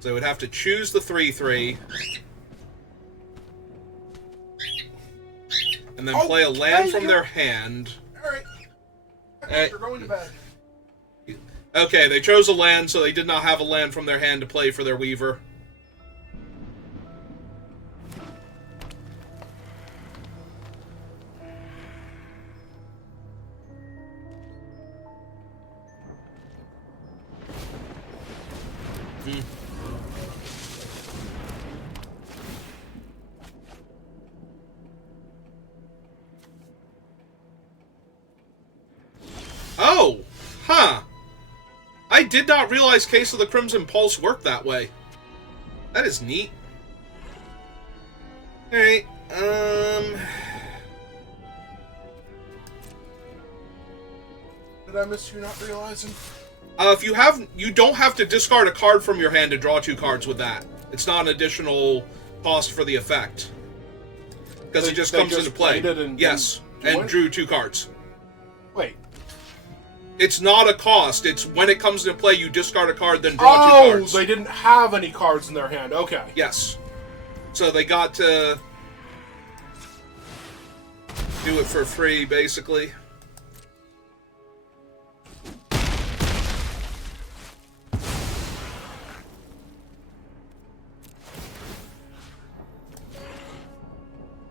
So they would have to choose the 3/3, and then play a land from their hand. All right. You're going to bed. Okay, they chose a land, so they did not have a land from their hand to play for their Weaver. Oh! Huh! I did not realize Case of the Crimson Pulse worked that way. That is neat. Alright, Did I miss you not realizing? You don't have to discard a card from your hand to draw 2 cards with that. It's not an additional cost for the effect. Because it just comes into play. Yes, and drew 2 cards. Wait. It's not a cost. It's when it comes into play, you discard a card, then draw 2 cards. Oh, they didn't have any cards in their hand. Okay. Yes. So they got to do it for free, basically.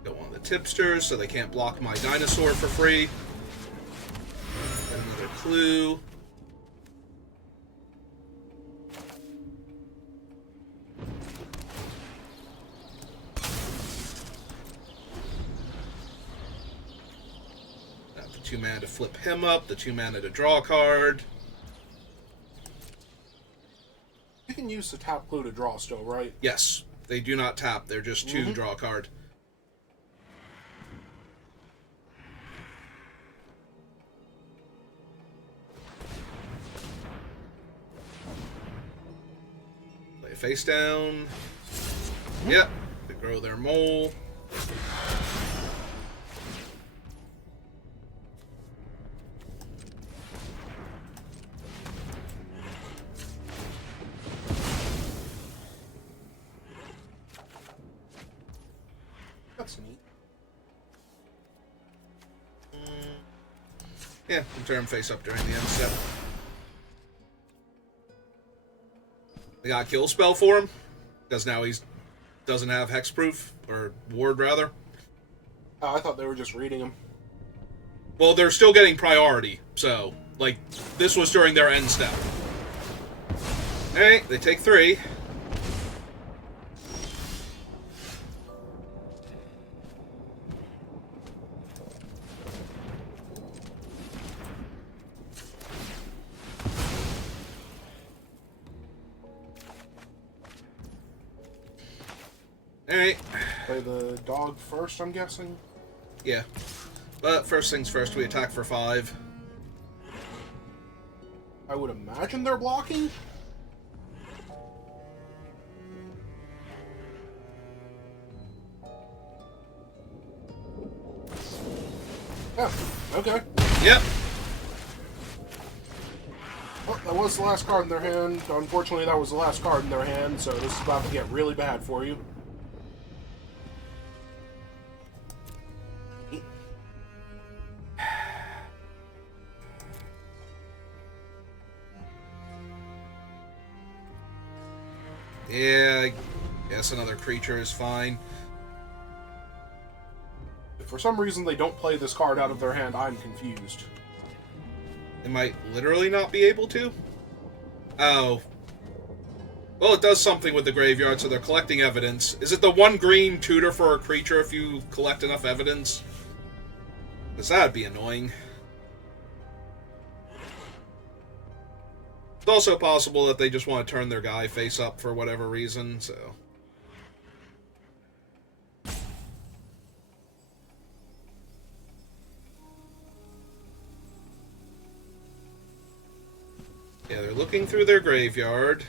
Got one of the tipsters, so they can't block my dinosaur for free. Got another clue. Got the 2 mana to flip him up, the 2 mana to draw a card. You can use the tap clue to draw still, right? Yes, they do not tap. They're just 2 draw a card. Play face down. Yep, they grow their mole. That's neat. Yeah, you turn him face up during the end step. They got a kill spell for him, because now he doesn't have hexproof, or ward rather. I thought they were just reading them. Well, they're still getting priority, so, like, this was during their end step. Alright, they take 3. Alright. Play the dog first, I'm guessing? Yeah. But first things first, we attack for 5. I would imagine they're blocking? Yeah, okay. Yep. Well, that was the last card in their hand. Unfortunately, that was the last card in their hand, so this is about to get really bad for you. Yeah, I guess another creature is fine. If for some reason they don't play this card out of their hand, I'm confused. They might literally not be able to? Oh. Well, it does something with the graveyard, so they're collecting evidence. Is it the 1 green tutor for a creature if you collect enough evidence? Because that'd be annoying. It's also possible that they just want to turn their guy face up for whatever reason, so... Yeah, they're looking through their graveyard.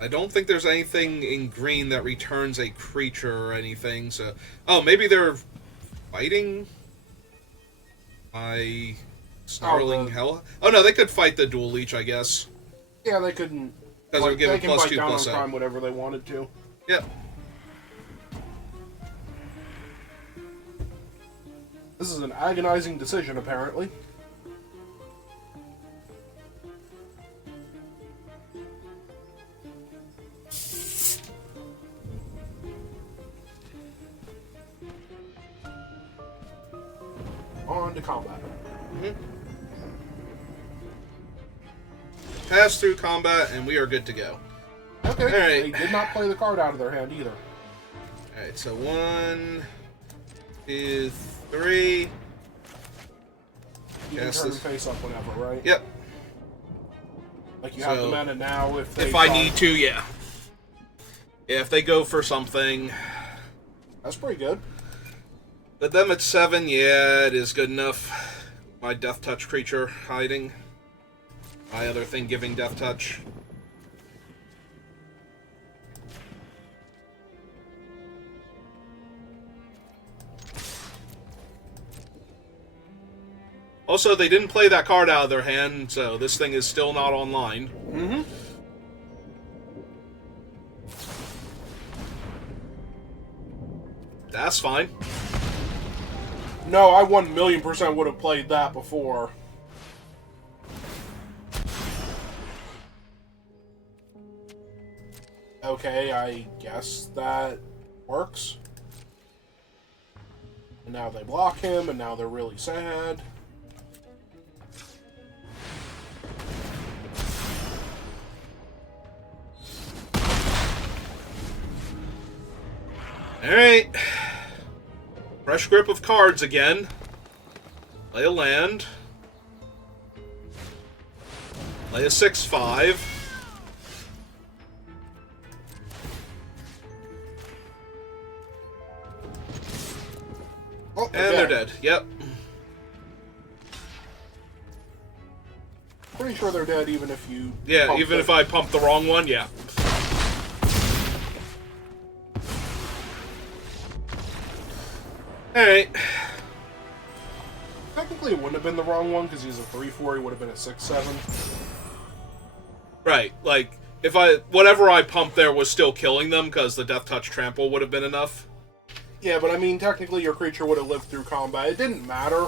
I don't think there's anything in green that returns a creature or anything, so... Oh, maybe they're fighting? Snarling Hell? Oh, no, they could fight the Dual Leech, I guess. Yeah, they couldn't... Because they're given they can +2, bite down on +7. crime whatever they wanted to. Yep. This is an agonizing decision, apparently. On to combat. Mm-hmm. Pass through combat, and we are good to go. Okay, All right. They did not play the card out of their hand either. Alright, so 1, 2, 3. You can turn and face up whenever, right? Yep. Like you have the mana now if I need to, yeah. Yeah, if they go for something. That's pretty good. But them at 7, yeah, it is good enough. My Death Touch creature hiding. My other thing giving Death Touch. Also, they didn't play that card out of their hand, so this thing is still not online. Mm-hmm. That's fine. No, I 1,000,000% would have played that before. Okay, I guess that works. And now they block him, and now they're really sad. Alright. Fresh grip of cards again. Play a land. Play a 6/5. Oh, And they're dead. Yep. Pretty sure they're dead even if you... Yeah, even if I pump the wrong one, yeah. Alright. Technically, it wouldn't have been the wrong one, because he's a 3/4, he would have been a 6/7. Right, like, if whatever I pumped there was still killing them, because the Death Touch Trample would have been enough. Yeah, but I mean, technically your creature would have lived through combat. It didn't matter.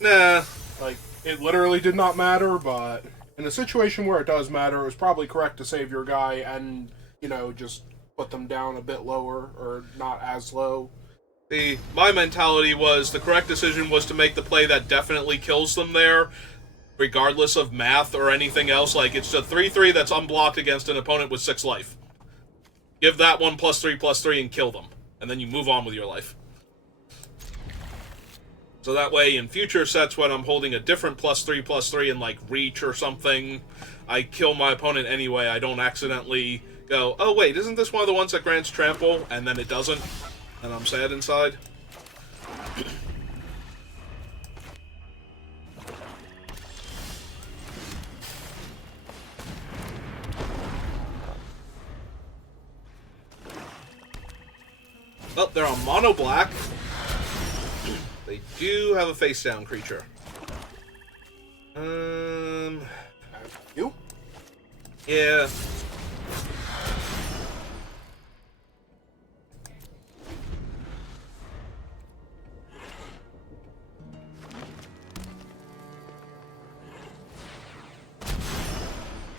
Nah. Like, it literally did not matter, but in a situation where it does matter, it was probably correct to save your guy and, you know, just put them down a bit lower, or not as low. My mentality was the correct decision was to make the play that definitely kills them there, regardless of math or anything else. Like, it's a 3/3 that's unblocked against an opponent with 6 life. Give that one +3/+3 and kill them. And then you move on with your life. So that way, in future sets, when I'm holding a different +3/+3 in, like, Reach or something, I kill my opponent anyway. I don't accidentally go, oh wait, isn't this one of the ones that grants Trample? And then it doesn't. And I'm sad inside. Well, they're on mono black. They do have a face down creature. You? Yeah.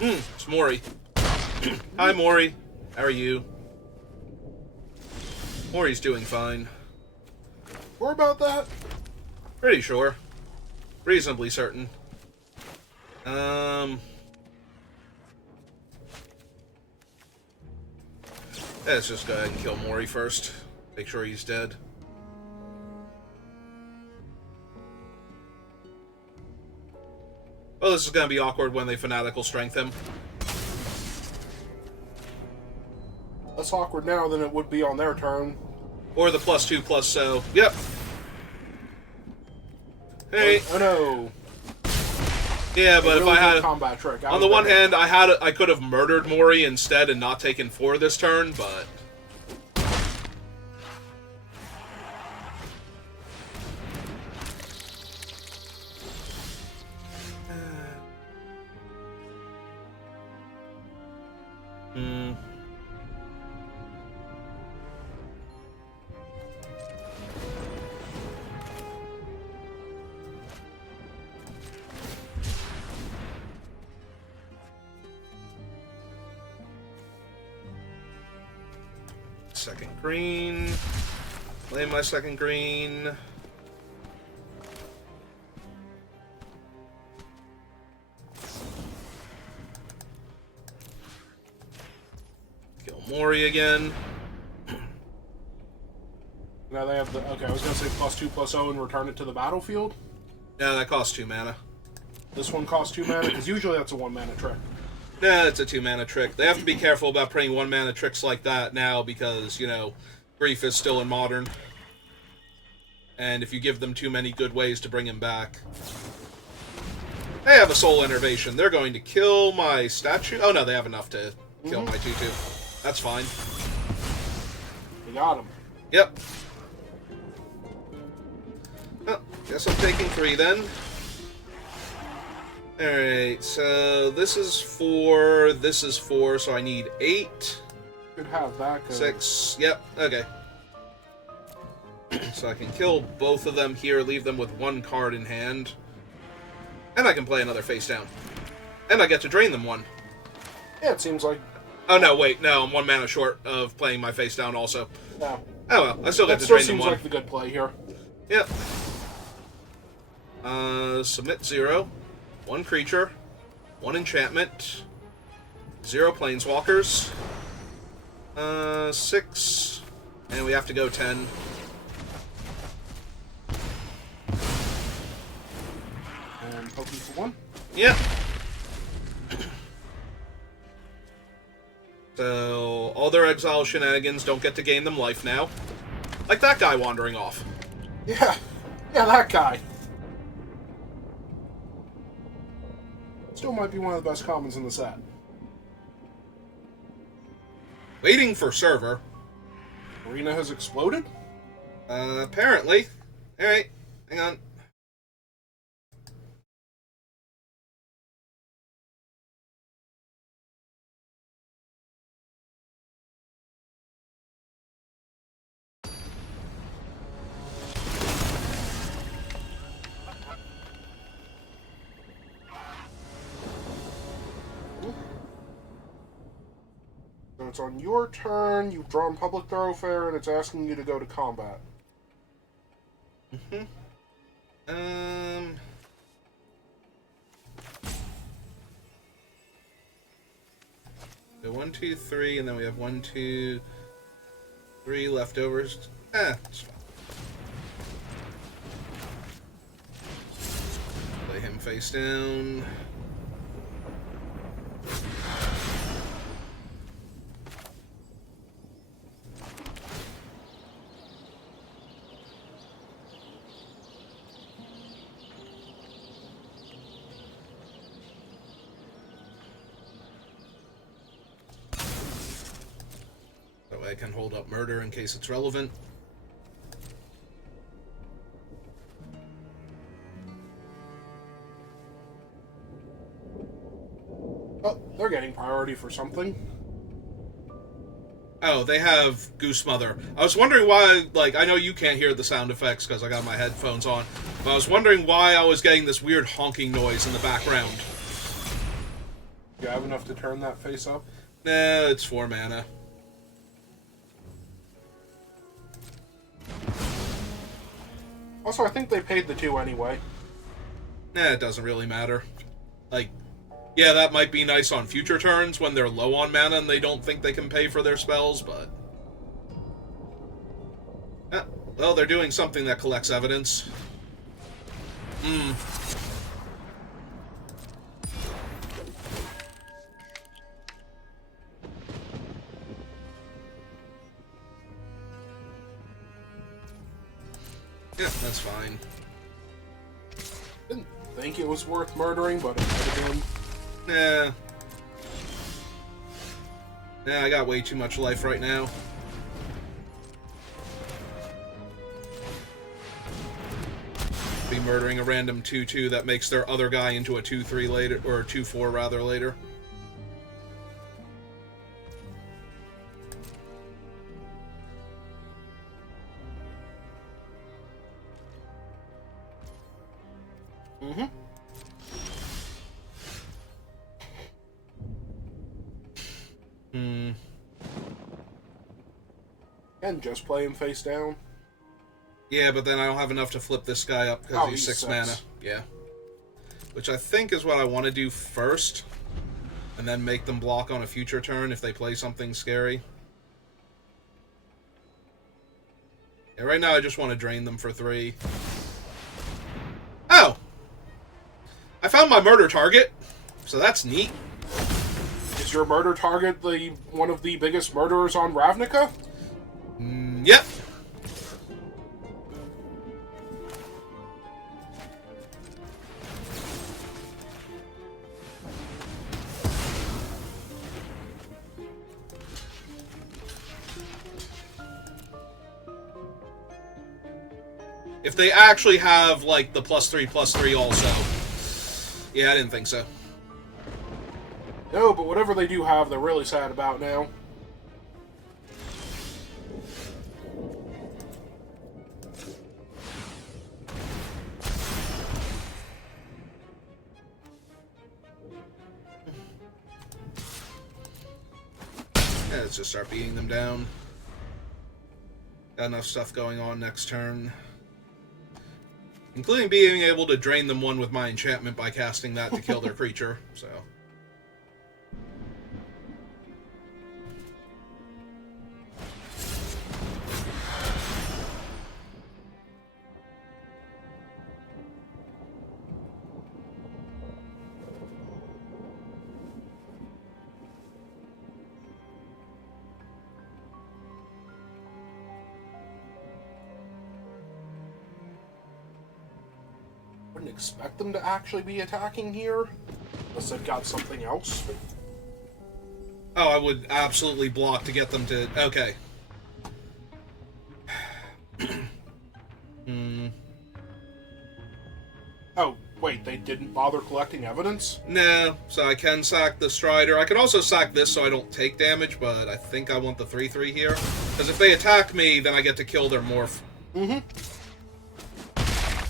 It's Mori. Hi, Mori. How are you? Mori's doing fine. Sure about that? Pretty sure. Reasonably certain. Let's just go ahead and kill Mori first. Make sure he's dead. Well, this is going to be awkward when they fanatical strength him. Less awkward now than it would be on their turn. Or the +2 so. Yep. Hey. Oh no. Yeah, but if I had combat trick. on the one hand, I could have murdered Mori instead and not taken 4 this turn, but second green. Play my second green. Kill Mori again. Now they have the... Okay, I was going to say +2/+0 and return it to the battlefield. Yeah, that costs 2 mana. This one costs 2 mana, because usually that's a 1 mana trick. Nah, it's a 2 mana trick. They have to be careful about putting 1 mana tricks like that now because, you know, Grief is still in Modern. And if you give them too many good ways to bring him back. They have a Soul Enervation. They're going to kill my statue. Oh no, they have enough to kill my 2/2. That's fine. You got him. Yep. Oh, guess I'm taking 3 then. Alright, so this is 4, this is 4, so I need 8. Could have that. 6, yep, okay. So I can kill both of them here, leave them with 1 card in hand. And I can play another face down. And I get to drain them 1. Yeah, it seems like... Oh no, wait, no, I'm 1 mana short of playing my face down also. No. Oh well, I still get That to still drain them seems 1. like the good play here. Yep. Submit 0. 1 creature. 1 enchantment. 0 planeswalkers. 6. And we have to go 10. And hoping for 1. Yep. So, all their exile shenanigans don't get to gain them life now. Like that guy wandering off. Yeah. Yeah, that guy. Still might be one of the best commons in the set. Waiting for server. Arena has exploded? Apparently. Alright, hang on. So it's on your turn, you've drawn Public Thoroughfare, and it's asking you to go to combat. So 1, 2, 3, and then we have 1, 2, 3 leftovers. It's fine. Play him face down. That way I can hold up murder in case it's relevant. Oh, they're getting priority for something. Oh, they have Goose Mother. I was wondering why, like, I know you can't hear the sound effects because I got my headphones on, but I was wondering why I was getting this weird honking noise in the background. You have enough to turn that face up? Nah, it's 4 mana. Also, I think they paid the 2 anyway. Nah, it doesn't really matter. Like, yeah, that might be nice on future turns when they're low on mana and they don't think they can pay for their spells, but... well, they're doing something that collects evidence. Yeah, that's fine. Didn't think it was worth murdering, but it might have been. Nah. Nah, I got way too much life right now. Be murdering a random 2-2 that makes their other guy into a 2-3 later, or a 2-4 rather later. And just play him face down. Yeah, but then I don't have enough to flip this guy up because he's 6 mana. Yeah. Which I think is what I want to do first. And then make them block on a future turn if they play something scary. Yeah, right now I just want to drain them for 3. Oh! I found my murder target. So that's neat. Is your murder target one of the biggest murderers on Ravnica? Yep. If they actually have, like, the +3/+3 also. Yeah, I didn't think so. No, but whatever they do have, they're really sad about now. Yeah, let's just start beating them down. Got enough stuff going on next turn. Including being able to drain them 1 with my enchantment by casting that to kill their creature, so... Wouldn't expect them to actually be attacking here, unless they've got something else. Oh, I would absolutely block to get them to... Okay. Oh, wait, they didn't bother collecting evidence? No, so I can sack the Strider. I can also sack this so I don't take damage, but I think I want the 3/3 here. Because if they attack me, then I get to kill their Morph.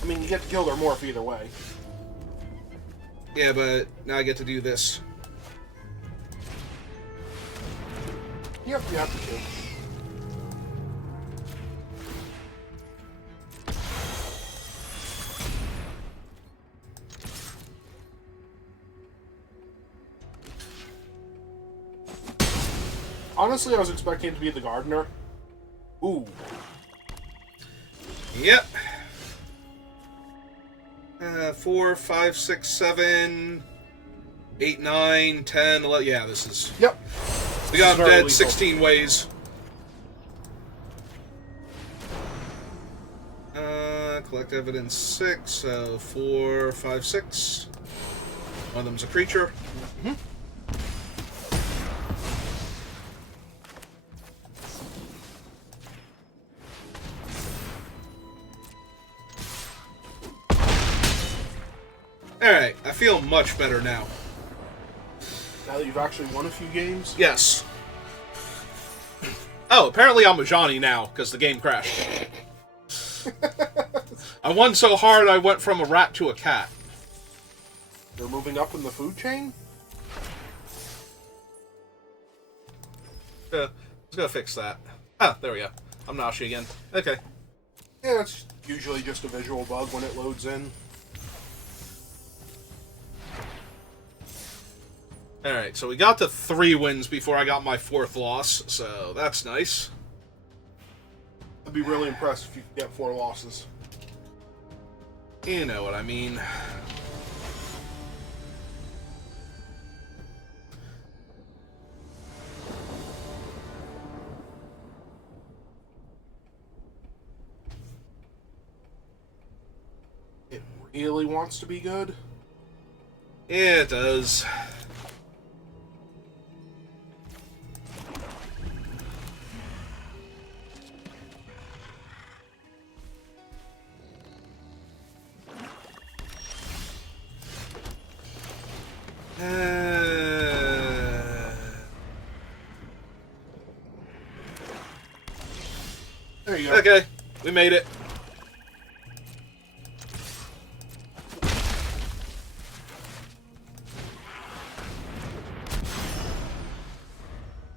I mean, you get to kill their morph either way. Yeah, but now I get to do this. Yep, you have to kill. Honestly, I was expecting it to be the gardener. Ooh. Yep. 4, 5, 6, 7, 8, 9, 10, 11. Yeah, this is... Yep. We got him Very dead lethal. 16 ways. Collect evidence 6, so 4, 5, 6. One of them's a creature. Alright, I feel much better now. Now that you've actually won a few games? Yes. Oh, apparently I'm a Johnny now, because the game crashed. I won so hard I went from a rat to a cat. They're moving up in the food chain? Let's go fix that. Ah, there we go. I'm Nashi again. Okay. Yeah, it's Usually just a visual bug when it loads in. Alright, so we got to 3 wins before I got my 4th loss, so that's nice. I'd be really impressed if you could get 4 losses. You know what I mean. It really wants to be good. Yeah, it does. There you go. Okay, we made it.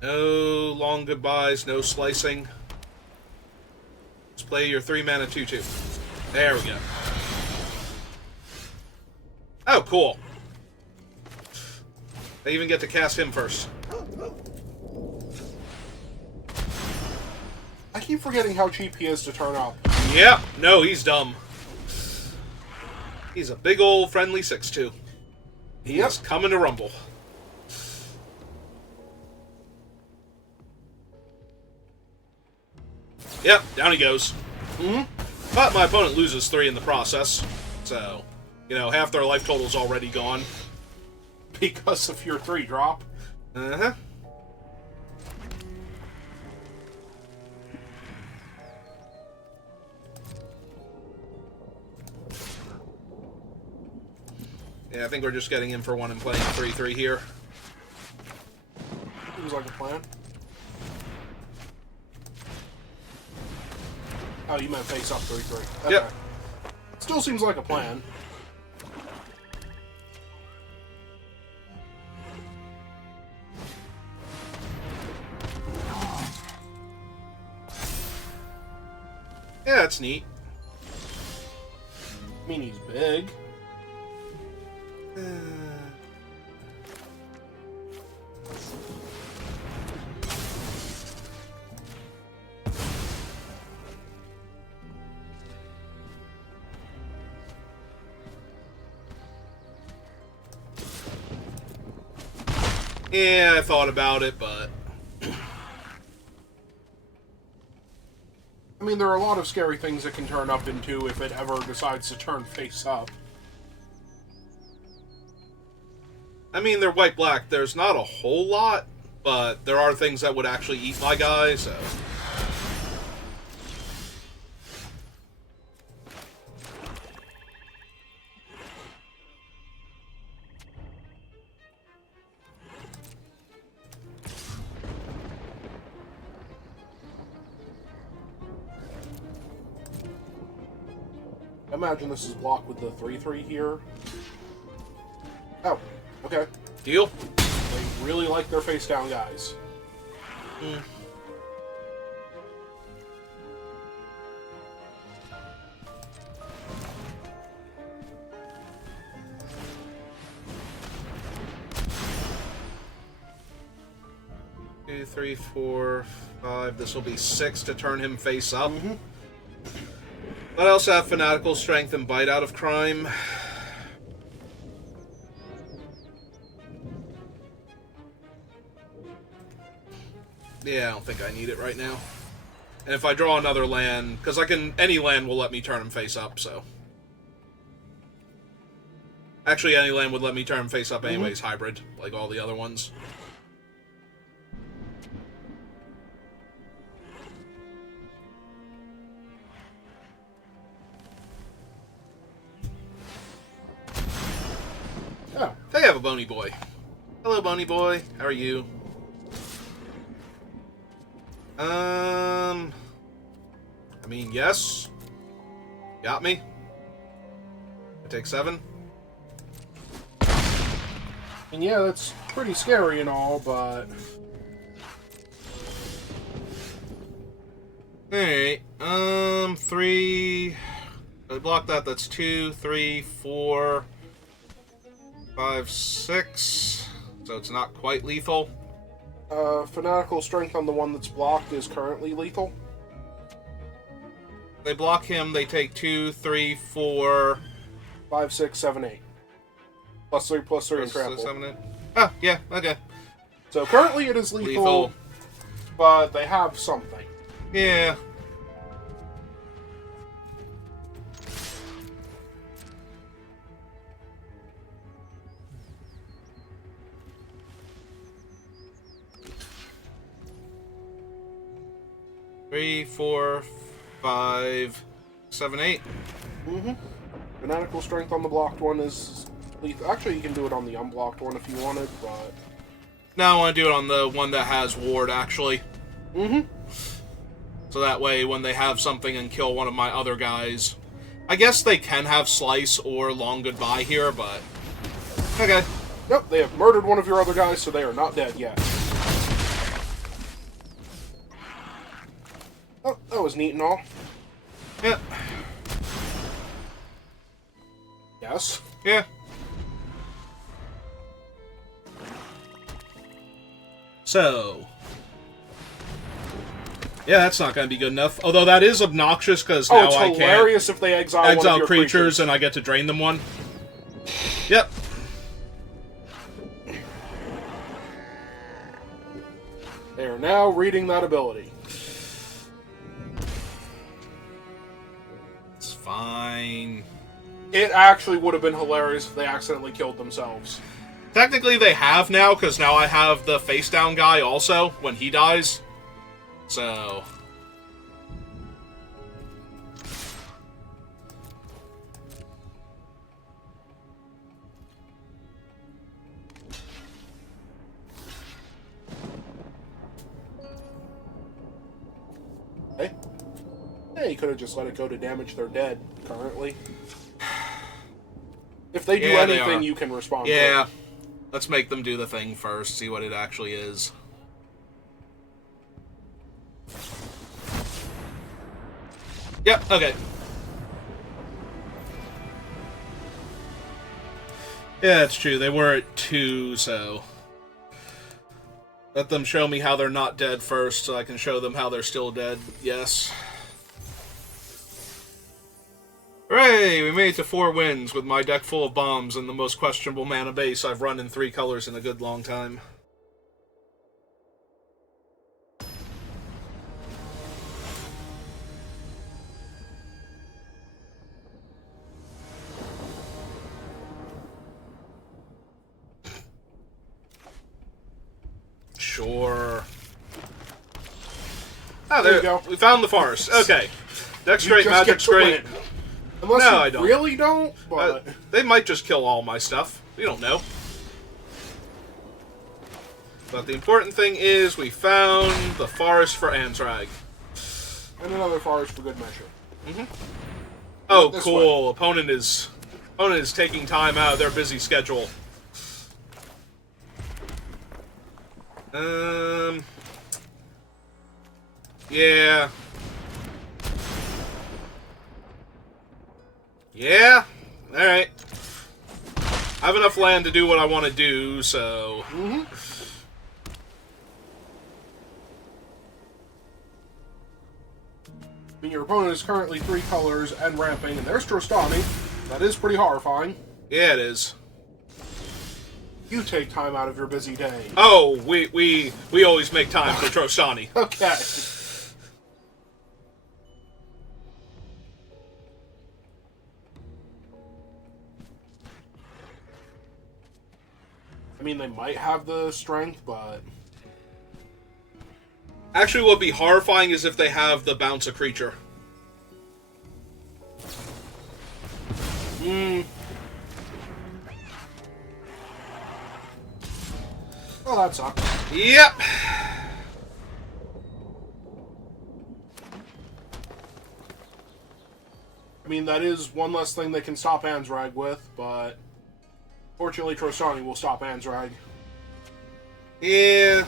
No long goodbyes, no slicing. Just play your 3-mana 2/2. There we go. Oh, cool. I even get to cast him first. I keep forgetting how cheap he is to turn up. Yeah, no, he's dumb. He's a big old friendly 6/2. He's coming to rumble. Yep, down he goes. But my opponent loses 3 in the process. So, you know, half their life total's already gone. Because of your 3 drop. Uh-huh. Yeah, I think we're just getting in for 1 and playing 3/3 here. Seems like a plan. Oh, you meant face up 3/3. Okay. Yep. Still seems like a plan. Yeah, that's neat. I mean, he's big. Yeah, I thought about it, but... I mean, there are a lot of scary things it can turn up into if it ever decides to turn face up. I mean, they're white-black. There's not a whole lot, but there are things that would actually eat my guy, so... I imagine this is blocked with the 3/3 here. Oh, okay. Deal? They really like their face down guys. Mm. Two, 3, 4, 5. This will be 6 to turn him face up. But I also have Fanatical Strength and Bite out of Crime. Yeah, I don't think I need it right now. And if I draw another land, because any land will let me turn him face up, so. Actually, any land would let me turn him face up anyways, hybrid, like all the other ones. Oh. Hey, I have a Bony Boy. Hello, Bony Boy. How are you? I mean, yes. Got me. I take 7. And yeah, that's pretty scary and all, but... Alright, 3... I block that. That's 2, 3, 4, 5, 6. So it's not quite lethal. Fanatical strength on the one that's blocked is currently lethal. They block him, they take 2, 3, 4... 5, 6, 7, 8. +3, +3, and trample. 7, 8. Oh, yeah, okay. So currently it is lethal, but they have something. Yeah. Three, 4, 5, 7, 8. Mm-hmm. Fanatical strength on the blocked one is lethal. Actually, you can do it on the unblocked one if you wanted, but... No, I want to do it on the one that has ward, actually. Mm-hmm. So that way, when they have something and kill one of my other guys... I guess they can have Slice or Long Goodbye here, but... Okay. Nope, they have murdered one of your other guys, so they are not dead yet. Oh, that was neat and all. Yeah. Yes. Yeah. So... Yeah, that's not going to be good enough. Although that is obnoxious, because now it's I can't hilarious if they exile one of your creatures and I get to drain them one. Yep. They are now reading that ability. It's fine. It actually would have been hilarious if they accidentally killed themselves. Technically they have now, because now I have the face down guy also, when he dies. So... Hey? Yeah, you could have just let it go to damage their dead, currently. If they do Yeah, they anything, are. you can respond to Yeah. it. Let's make them do the thing first, see what it actually is. Yep, okay. Yeah, it's true. They were at 2, so... Let them show me how they're not dead first, so I can show them how they're still dead. Yes. Hooray! We made it to 4 wins with my deck full of bombs and the most questionable mana base I've run in 3 colors in a good long time. Sure. Ah, There you go. We found the forest. Okay. Deck's great, You just magic's get to great. win. Unless No, you I don't. really don't, but... They might just kill all my stuff. We don't know. But the important thing is we found the forest for Ansrag. And another forest for good measure. Mm-hmm. Oh, This cool. Opponent is taking time out of their busy schedule. Yeah. Yeah? Alright. I have enough land to do what I want to do, so... Mm-hmm. I mean, your opponent is currently 3 colors and ramping, and there's Trostani. That is pretty horrifying. Yeah, it is. You take time out of your busy day. Oh, we always make time for Trostani. Okay. I mean, they might have the strength, but... Actually, what would be horrifying is if they have the bounce a creature. Well, that sucks. Yep. I mean, that is one less thing they can stop Ansrag with, but... Fortunately, Trostani will stop Ansrag. Yeah.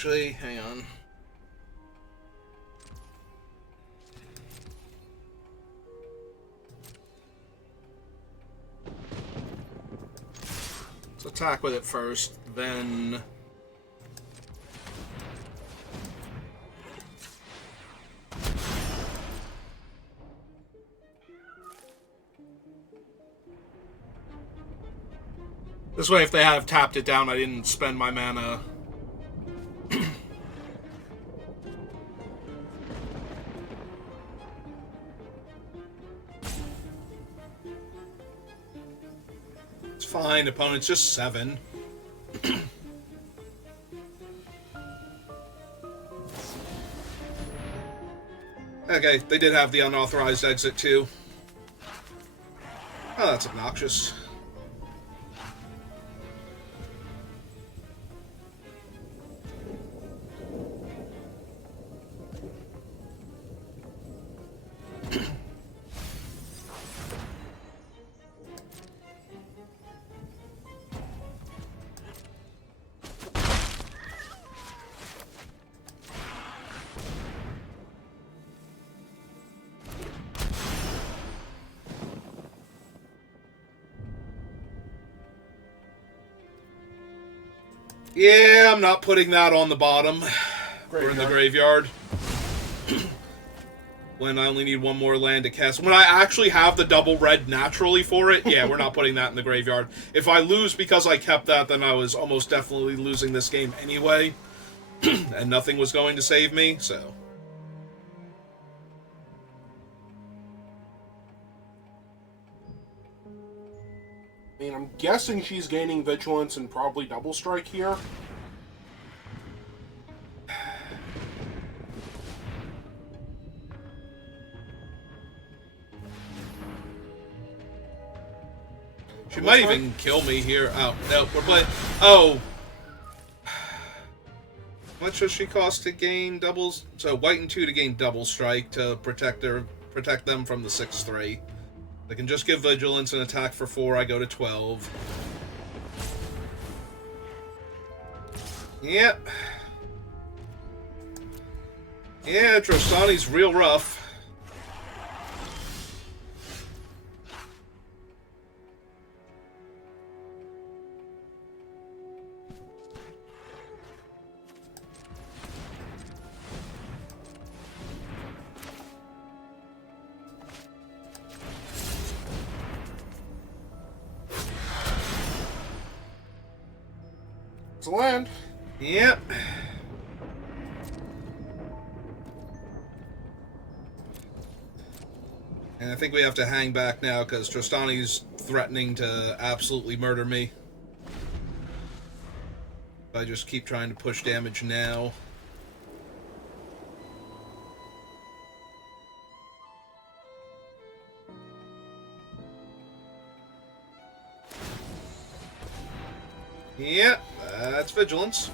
Actually, hang on. Let's attack with it first, then... This way, if they have tapped it down, I didn't spend my mana. It's fine, opponent's just 7. Okay, they did have the unauthorized exit too. Oh, that's obnoxious. Yeah, I'm not putting that on the bottom. Or in the graveyard. When I only need one more land to cast. When I actually have the double red naturally for it, yeah, we're not putting that in the graveyard. If I lose because I kept that, then I was almost definitely losing this game anyway. And nothing was going to save me, so... I mean, I'm guessing she's gaining vigilance and probably double strike here. She might even kill me here. Oh, no, we're playing... Oh! How much does she cost to gain doubles? So, white and 2 to gain double strike to protect them from the 6-3. I can just give vigilance and attack for 4, I go to 12. Yep. Yeah, Trostani's real rough. It's a land. Yep. And I think we have to hang back now because Trostani's threatening to absolutely murder me. If I just keep trying to push damage now. Yep, that's vigilance.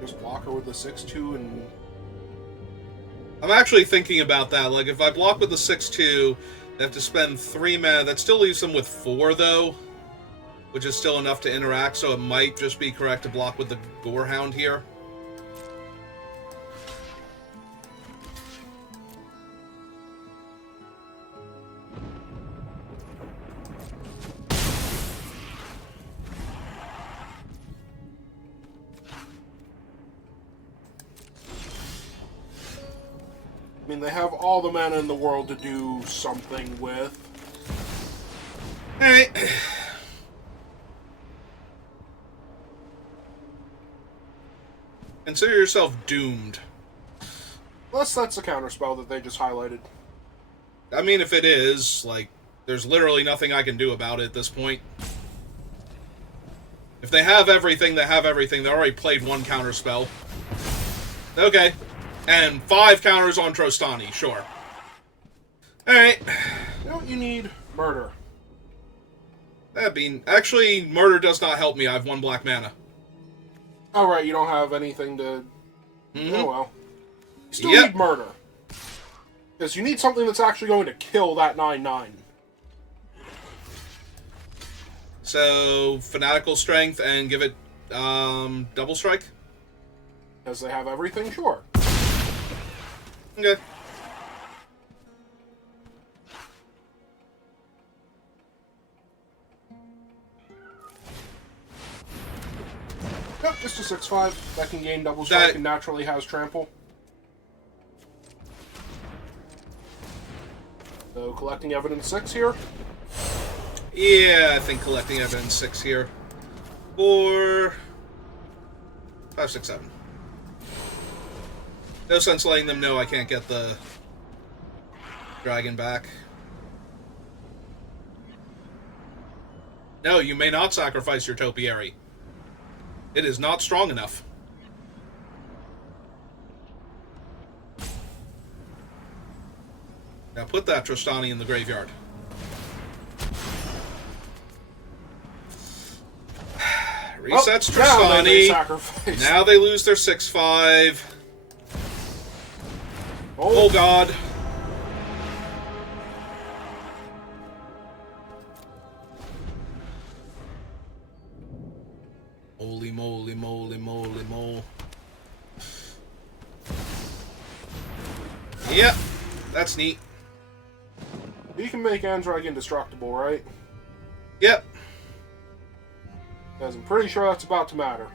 Just block her with the 6-2 and... I'm actually thinking about that. Like, if I block with the 6-2, they have to spend 3 mana. That still leaves them with 4, though. Which is still enough to interact, so it might just be correct to block with the Gorehound here. I mean, they have all the mana in the world to do something with. Alright. Consider yourself doomed. Unless that's a counterspell that they just highlighted. I mean, if it is, like, there's literally nothing I can do about it at this point. If they have everything, they have everything. They already played 1 counterspell. Okay. And 5 counters on Trostani, sure. Alright. You know what you need? Murder. That'd be... Actually, murder does not help me. I have 1 black mana. Oh, right, you don't have anything to... Mm-hmm. Oh, well. You still Yep. need murder. Because you need something that's actually going to kill that 9/9. So, Fanatical Strength and give it double strike? Because they have everything, sure. Okay. Yep, just a 6/5. That can gain double strike and naturally has trample. So collecting evidence 6 here. Yeah, I think collecting evidence 6 here. 4, 5, 6, 7. No sense letting them know I can't get the dragon back. No, you may not sacrifice your topiary. It is not strong enough. Now put that Tristani in the graveyard. Resets Tristani. Now they lose their 6/5. Oh god. Holy moly, moly, moly, mole. Yep, that's neat. You can make Andrag indestructible, right? Yep. Because I'm pretty sure that's about to matter.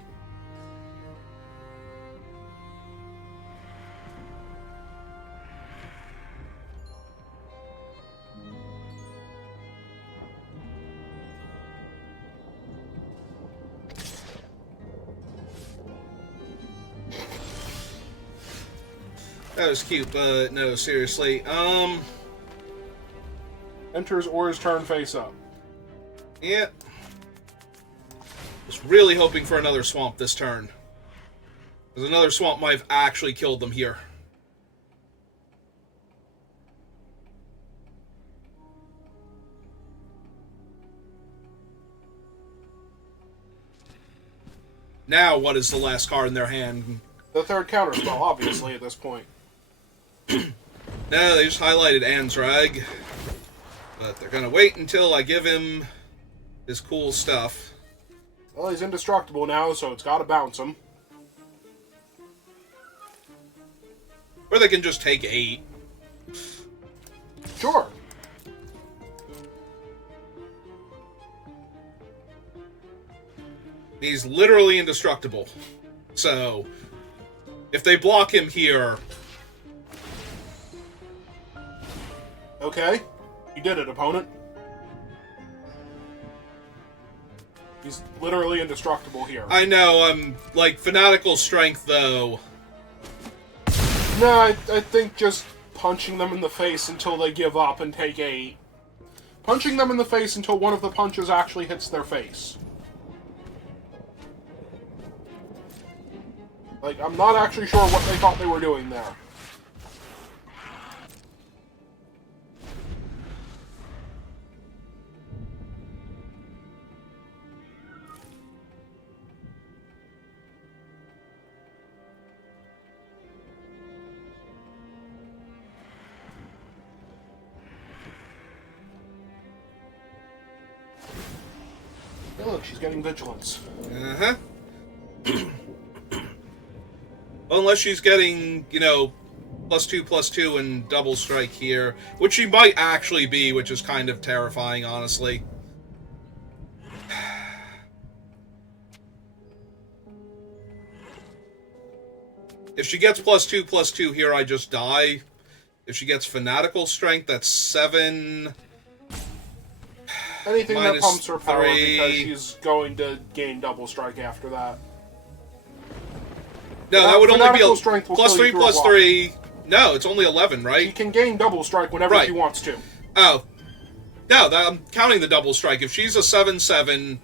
That was cute, but no, seriously. Enters or his turn face up. Yeah. Was really hoping for another swamp this turn. Because another swamp might have actually killed them here. Now, what is the last card in their hand? The third counterspell, obviously, at this point. No, they just highlighted Andrag. But they're gonna wait until I give him his cool stuff. Well, he's indestructible now, so it's gotta bounce him. Or they can just take 8. Sure. He's literally indestructible. So, if they block him here... Okay. You did it, opponent. He's literally indestructible here. I know, I'm, like, Fanatical Strength, though. No, I think just punching them in the face until they give up and take 8. Punching them in the face until one of the punches actually hits their face. Like, I'm not actually sure what they thought they were doing there. Hey, look, she's getting vigilance. Uh-huh. Well, unless she's getting, you know, +2/+2 and double strike here, which she might actually be, which is kind of terrifying, honestly. If she gets +2/+2 here, I just die. If she gets Fanatical Strength, that's 7... Anything that pumps her power 3. because she's going to gain double strike after that. No, that would only be a strength will +3/+3. No, it's only 11, right? She can gain double strike whenever she wants to. Oh. No, I'm counting the double strike. If she's a 7/7,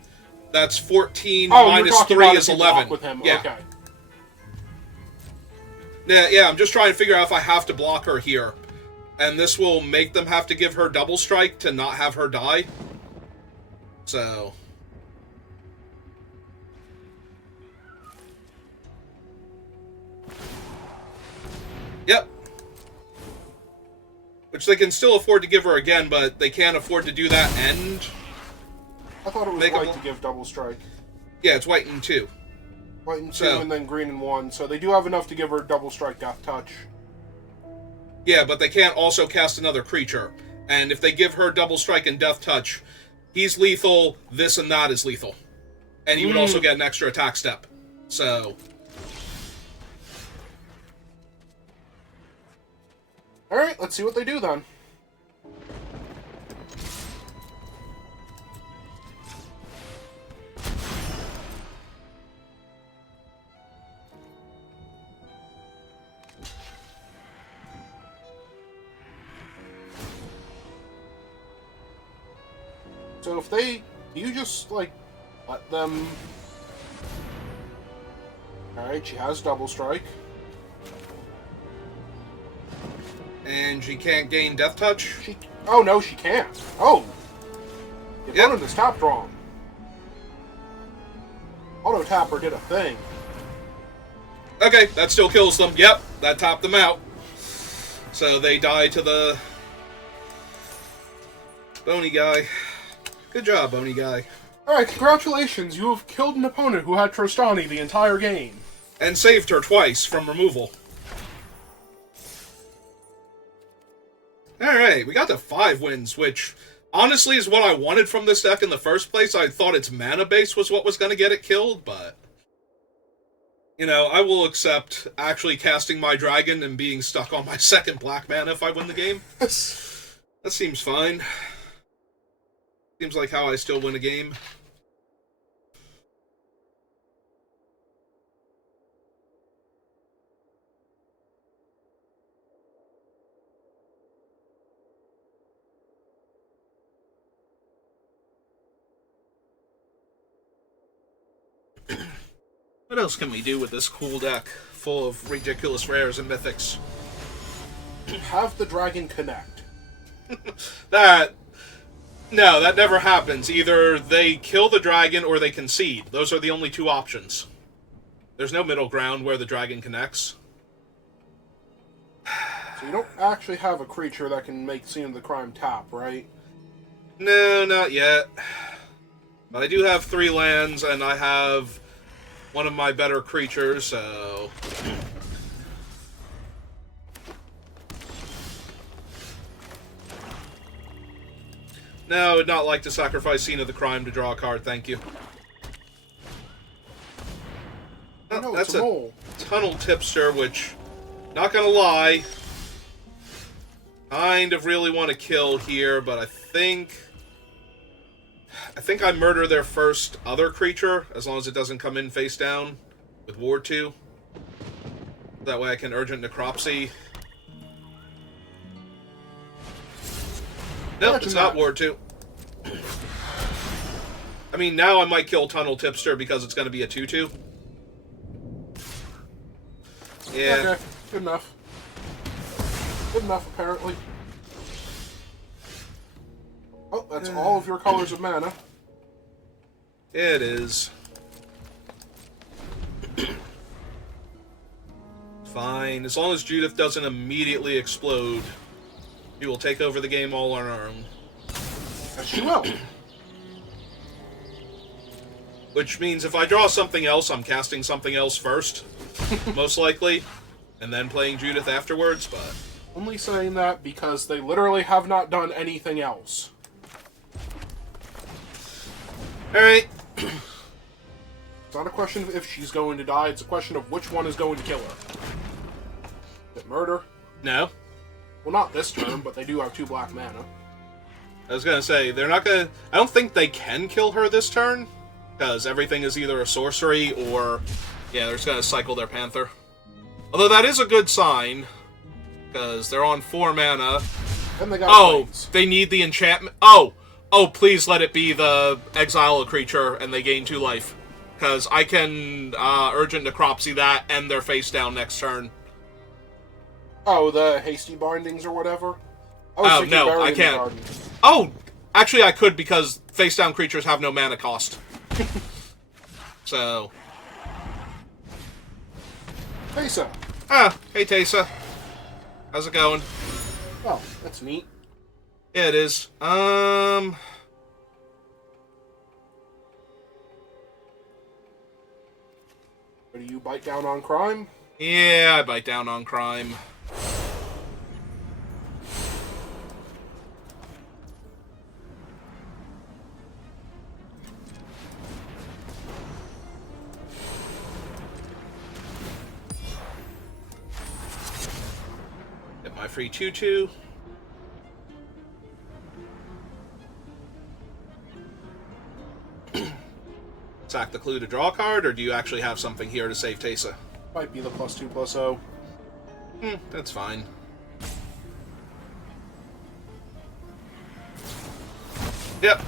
that's 14 minus 3 is 11. With him. Yeah. Okay. Yeah, I'm just trying to figure out if I have to block her here. And this will make them have to give her double strike to not have her die. So... Yep. Which they can still afford to give her again, but they can't afford to do that and... I thought it was Make white them- to give double strike. Yeah, it's white and 2. White and 2 So- and then green and 1. So they do have enough to give her double strike death touch. Yeah, but they can't also cast another creature. And if they give her double strike and death touch, he's lethal, this and that is lethal. And he would also get an extra attack step. So, Alright, let's see what they do then. So if they... You just, like, let them... Alright, she has double strike. and she can't gain death touch. She... Oh, no, she can't. Oh! The Yep. opponent is tapped wrong. Auto Tapper did a thing. Okay, that still kills them. Yep, that topped them out. So they die to the bony guy. Good job, bony guy. Alright, congratulations. You have killed an opponent who had Trostani the entire game. And saved her twice from removal. Alright, we got to 5 wins, which honestly is what I wanted from this deck in the first place. I thought its mana base was what was going to get it killed, but... You know, I will accept actually casting my dragon and being stuck on my second black mana if I win the game. That seems fine. Seems like how I still win a game. What else can we do with this cool deck full of ridiculous rares and mythics? Have the dragon connect. No, that never happens. Either they kill the dragon or they concede. Those are the only 2 options. There's no middle ground where the dragon connects. So you don't actually have a creature that can make Scene of the Crime tap, right? No, not yet. But I do have 3 lands, and I have one of my better creatures, so... No, I would not like to sacrifice Scene of the Crime to draw a card, thank you. Oh, No, that's it's a mole. Tunnel Tipster, which, not gonna lie, kind of really want to kill here, but I think I murder their first other creature, as long as it doesn't come in face down with Ward 2. That way I can Urgent Necropsy. Nope, Imagine it's not that. Ward 2. I mean, now I might kill Tunnel Tipster because it's going to be a 2-2. Yeah. Okay, good enough. Good enough, apparently. Oh, that's all of your colors of mana. It is. Fine. As long as Judith doesn't immediately explode, we will take over the game all on our own. Yes, she will. Which means if I draw something else, I'm casting something else first. Most likely. And then playing Judith afterwards, but... Only saying that because they literally have not done anything else. Alright. It's not a question of if she's going to die, it's a question of which one is going to kill her. Is it murder? No. Well, not this turn, but they do have 2 black mana. I was gonna say, they're not gonna... I don't think they can kill her this turn, because everything is either a sorcery or... Yeah, they're just gonna cycle their Panther. Although that is a good sign, because they're on 4 mana. And they got Oh, planes. they need the enchantment... Oh, please let it be the exile a creature and they gain 2 life. Because I can Urgent Necropsy that and their face down next turn. Oh, the hasty bindings or whatever? I was Oh, thinking no, Bury I in the can't. Garden. Oh, actually I could because face down creatures have no mana cost. So... Teysa. Hey Teysa. How's it going? Oh, that's neat. Yeah, it is. do you bite down on crime? Yeah, I bite down on crime. Get my free 2/2. Sack the clue to draw a card, or do you actually have something here to save Teysa? Might be the +2/+0. That's fine. Yep.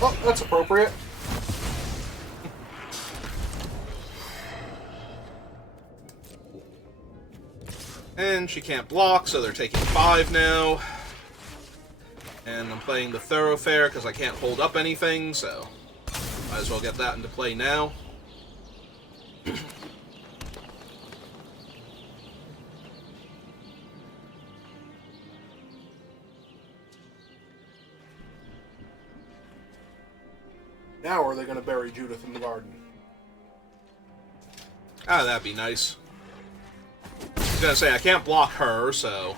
Oh, that's appropriate. And she can't block, so they're taking 5 now. And I'm playing the Thoroughfare because I can't hold up anything, so might as well get that into play now. Now are they going to bury Judith in the garden? Ah, that'd be nice. I was gonna say, I can't block her, so...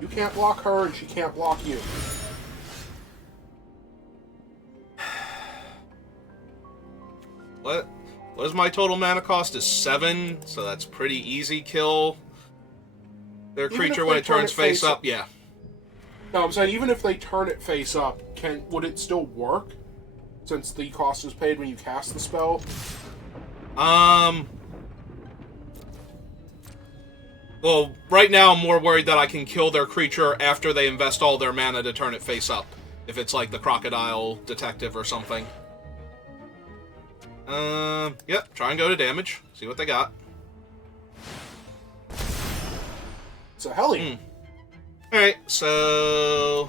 You can't block her, and she can't block you. What is my total mana cost? Is 7, so that's pretty easy kill. Their Even creature if when they it turns turn it face face up, yeah. No, I'm saying even if they turn it face up, would it still work? Since the cost is paid when you cast the spell? Well, right now I'm more worried that I can kill their creature after they invest all their mana to turn it face up. If it's like the Crocodile Detective or something. Yep, try and go to damage. See what they got. It's a Hellion. Alright, so...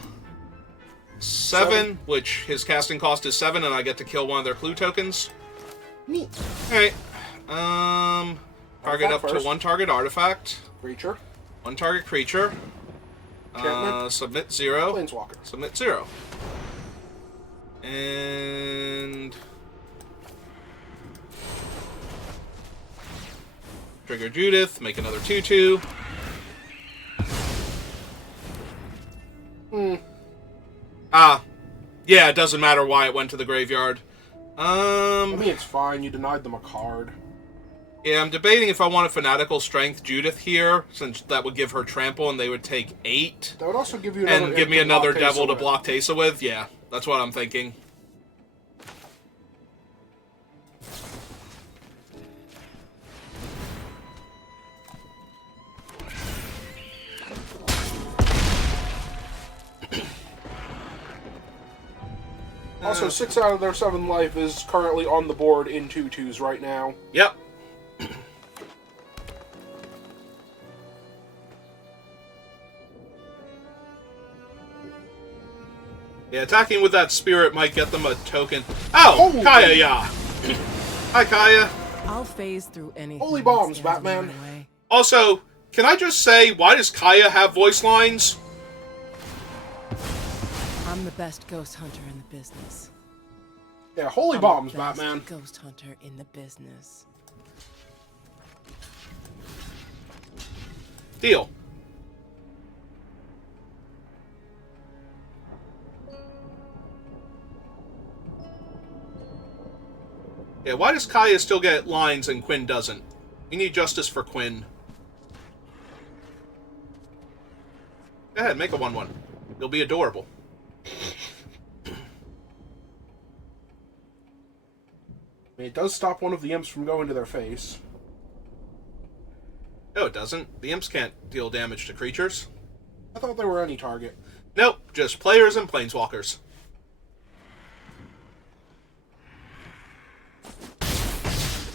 7, which his casting cost is 7, and I get to kill one of their clue tokens. Neat. Alright. Target up Artifact to first. 1 target artifact. Creature. 1 target creature. Enchantment. Submit 0. Planeswalker. Submit 0. And... trigger Judith, make another 2/2. Yeah, it doesn't matter why it went to the graveyard. I mean, it's fine. You denied them a card. Yeah, I'm debating if I want a Fanatical Strength Judith here, since that would give her trample and they would take 8. That would also give you another And give me imp to another block devil Teysa to with. block Teysa with? Yeah, that's what I'm thinking. Also, 6 out of their 7 life is currently on the board in 2/2s right now. Yep. Yeah, attacking with that spirit might get them a token. Oh, Holy- Kaya, yeah. Hi, Kaya. I'll phase through anything. Holy that bombs, stands in Batman. my way. Also, can I just say, why does Kaya have voice lines? I'm the best ghost hunter in the business. Yeah, holy I'm bombs, the best Batman. Ghost hunter in the business. Deal. Yeah, why does Kaya still get lines and Quinn doesn't? We need justice for Quinn. Go ahead, make a 1/1. It'll be adorable. I mean, it does stop one of the imps from going to their face. No, it doesn't. The imps can't deal damage to creatures. I thought they were any target. Nope, just players and planeswalkers.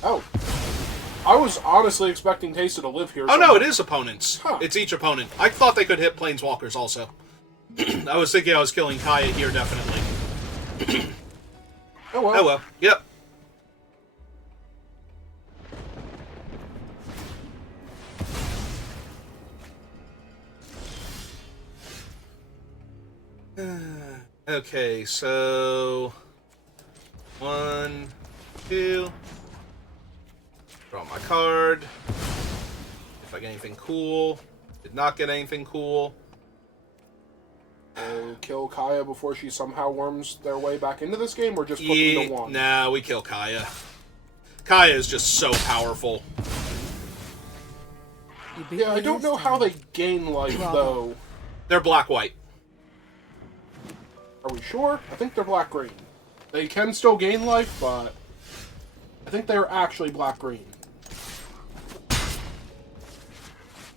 Oh. I was honestly expecting Teysa to live here. Oh no, it is opponents. Huh. It's each opponent. I thought they could hit planeswalkers also. I was thinking I was killing Kaya here, definitely. Oh well. Oh well. Yep. Okay, so 1, 2. Draw my card. If I get anything cool. Did not get anything cool. Kill Kaya before she somehow worms their way back into this game, or just put them to 1? Nah, we kill Kaya. Kaya is just so powerful. Yeah, I don't know how they gain life, though. They're black-white. Are we sure? I think they're black-green. They can still gain life, but I think they're actually black-green.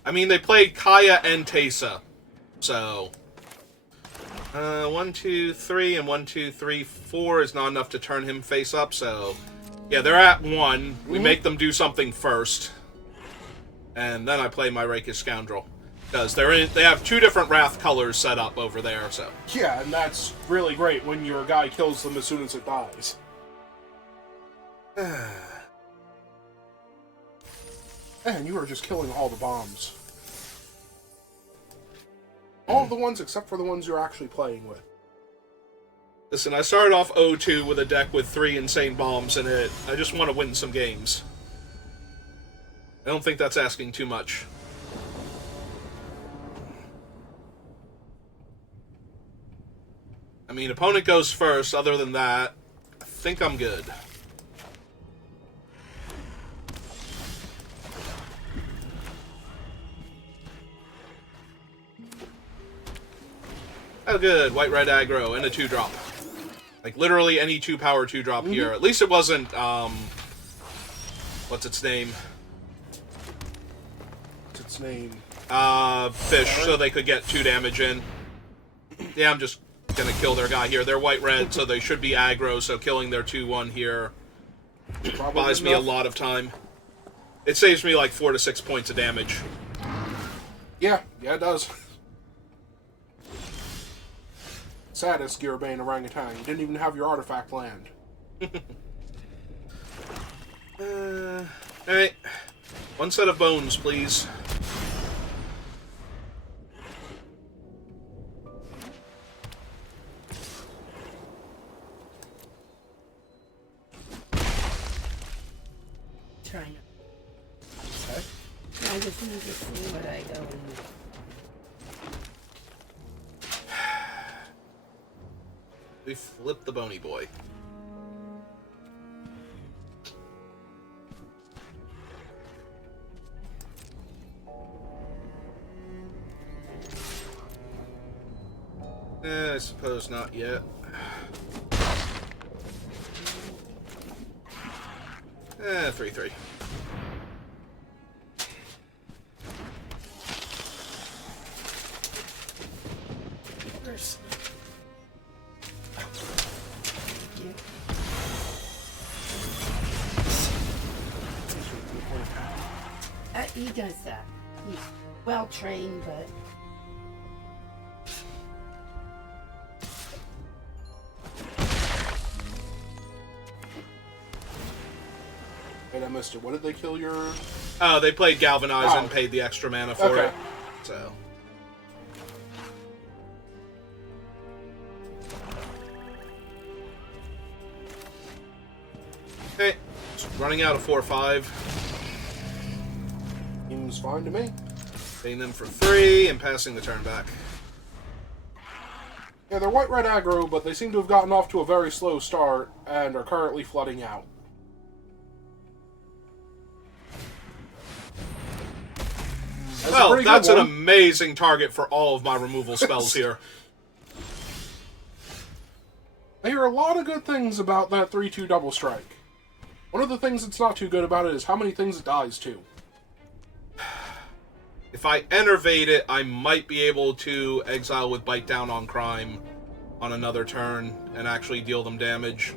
I mean, they played Kaya and Teysa. So... 1, 2, 3, and 1, 2, 3, 4 is not enough to turn him face up, so... Yeah, they're at 1. We make them do something first. And then I play my Rakish Scoundrel. Because they have 2 different Wrath colors set up over there, so... Yeah, and that's really great when your guy kills them as soon as it dies. Man, you are just killing all the bombs. All of the ones except for the ones you're actually playing with. Listen, I started off 0-2 with a deck with 3 insane bombs in it. I just want to win some games. I don't think that's asking too much. I mean, opponent goes first. Other than that, I think I'm good. Oh, good. White-red aggro and a 2-drop. Like, literally any 2-power 2-drop here. At least it wasn't, what's its name? What's its name? Fish, so they could get 2 damage in. Yeah, I'm just gonna kill their guy here. They're white-red, so they should be aggro, so killing their 2-1 here buys me a lot of time. It saves me like 4 to 6 points of damage. Yeah, it does. Saddest Gearbane orangutan. You didn't even have your artifact land. Alright. 1 set of bones, please. Trying. Okay. I just need to see what I go and... We flip the bony boy. I suppose not yet. 3-3. Where's... he does that. He's well trained, but... Wait, I missed it. What did they kill your... Oh, they played Galvanize and paid the extra mana for it. So... Okay, just running out of 4-5. Seems fine to me. Paying them for 3 and passing the turn back. Yeah, they're white-red aggro, but they seem to have gotten off to a very slow start and are currently flooding out. Well, that's an amazing target for all of my removal spells here. I hear a lot of good things about that 3-2 double strike. One of the things that's not too good about it is how many things it dies to. If I enervate it, I might be able to exile with Bite Down on Crime on another turn and actually deal them damage.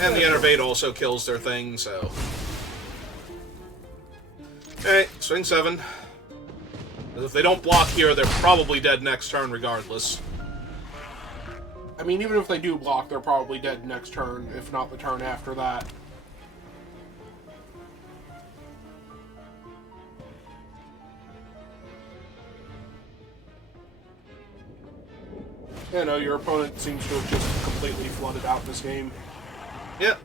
And the enervate also kills their thing, so... Okay, swing 7. If they don't block here, they're probably dead next turn regardless. I mean, even if they do block, they're probably dead next turn, if not the turn after that. You know, your opponent seems to have just completely flooded out this game. Yep.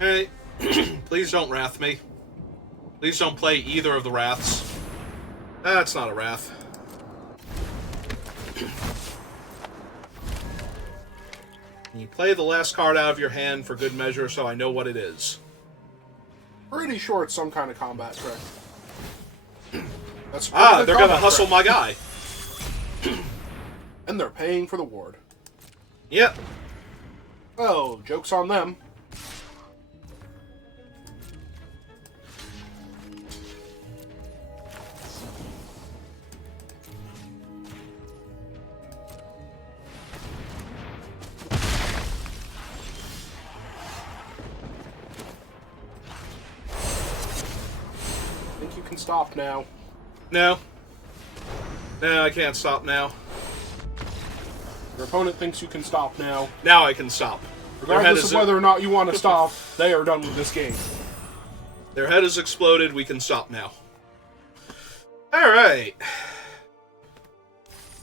Hey, please don't wrath me. Please don't play either of the wraths. That's not a wrath. You play the last card out of your hand for good measure, so I know what it is. Pretty sure it's some kind of combat trick. That's a Ah, pretty good they're gonna combat hustle trick. my guy. And they're paying for the ward. Yep. Oh, joke's on them. I think you can stop now. No. No, I can't stop now. Your opponent thinks you can stop now. Now I can stop. Regardless of whether or not you want to stop, they are done with this game. Their head has exploded. We can stop now. All right.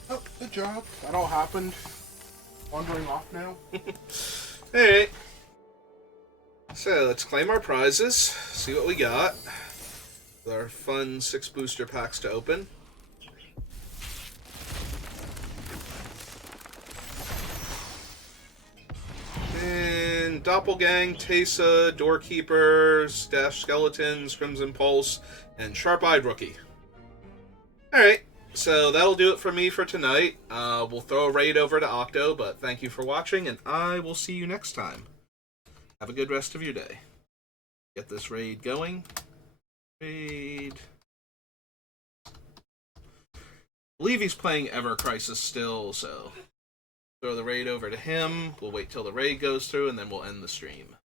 Oh, good job. That all happened. Wandering off now. All right. So let's claim our prizes. See what we got. With our fun 6 booster packs to open. And Doppelgang, Tesa, Doorkeeper, Stash Skeletons, Crimson Pulse, and Sharp-Eyed Rookie. Alright, so that'll do it for me for tonight. We'll throw a raid over to Octo, but thank you for watching, and I will see you next time. Have a good rest of your day. Get this raid going. Raid. I believe he's playing Ever Crisis still, so throw the raid over to him. We'll wait till the raid goes through, and then we'll end the stream.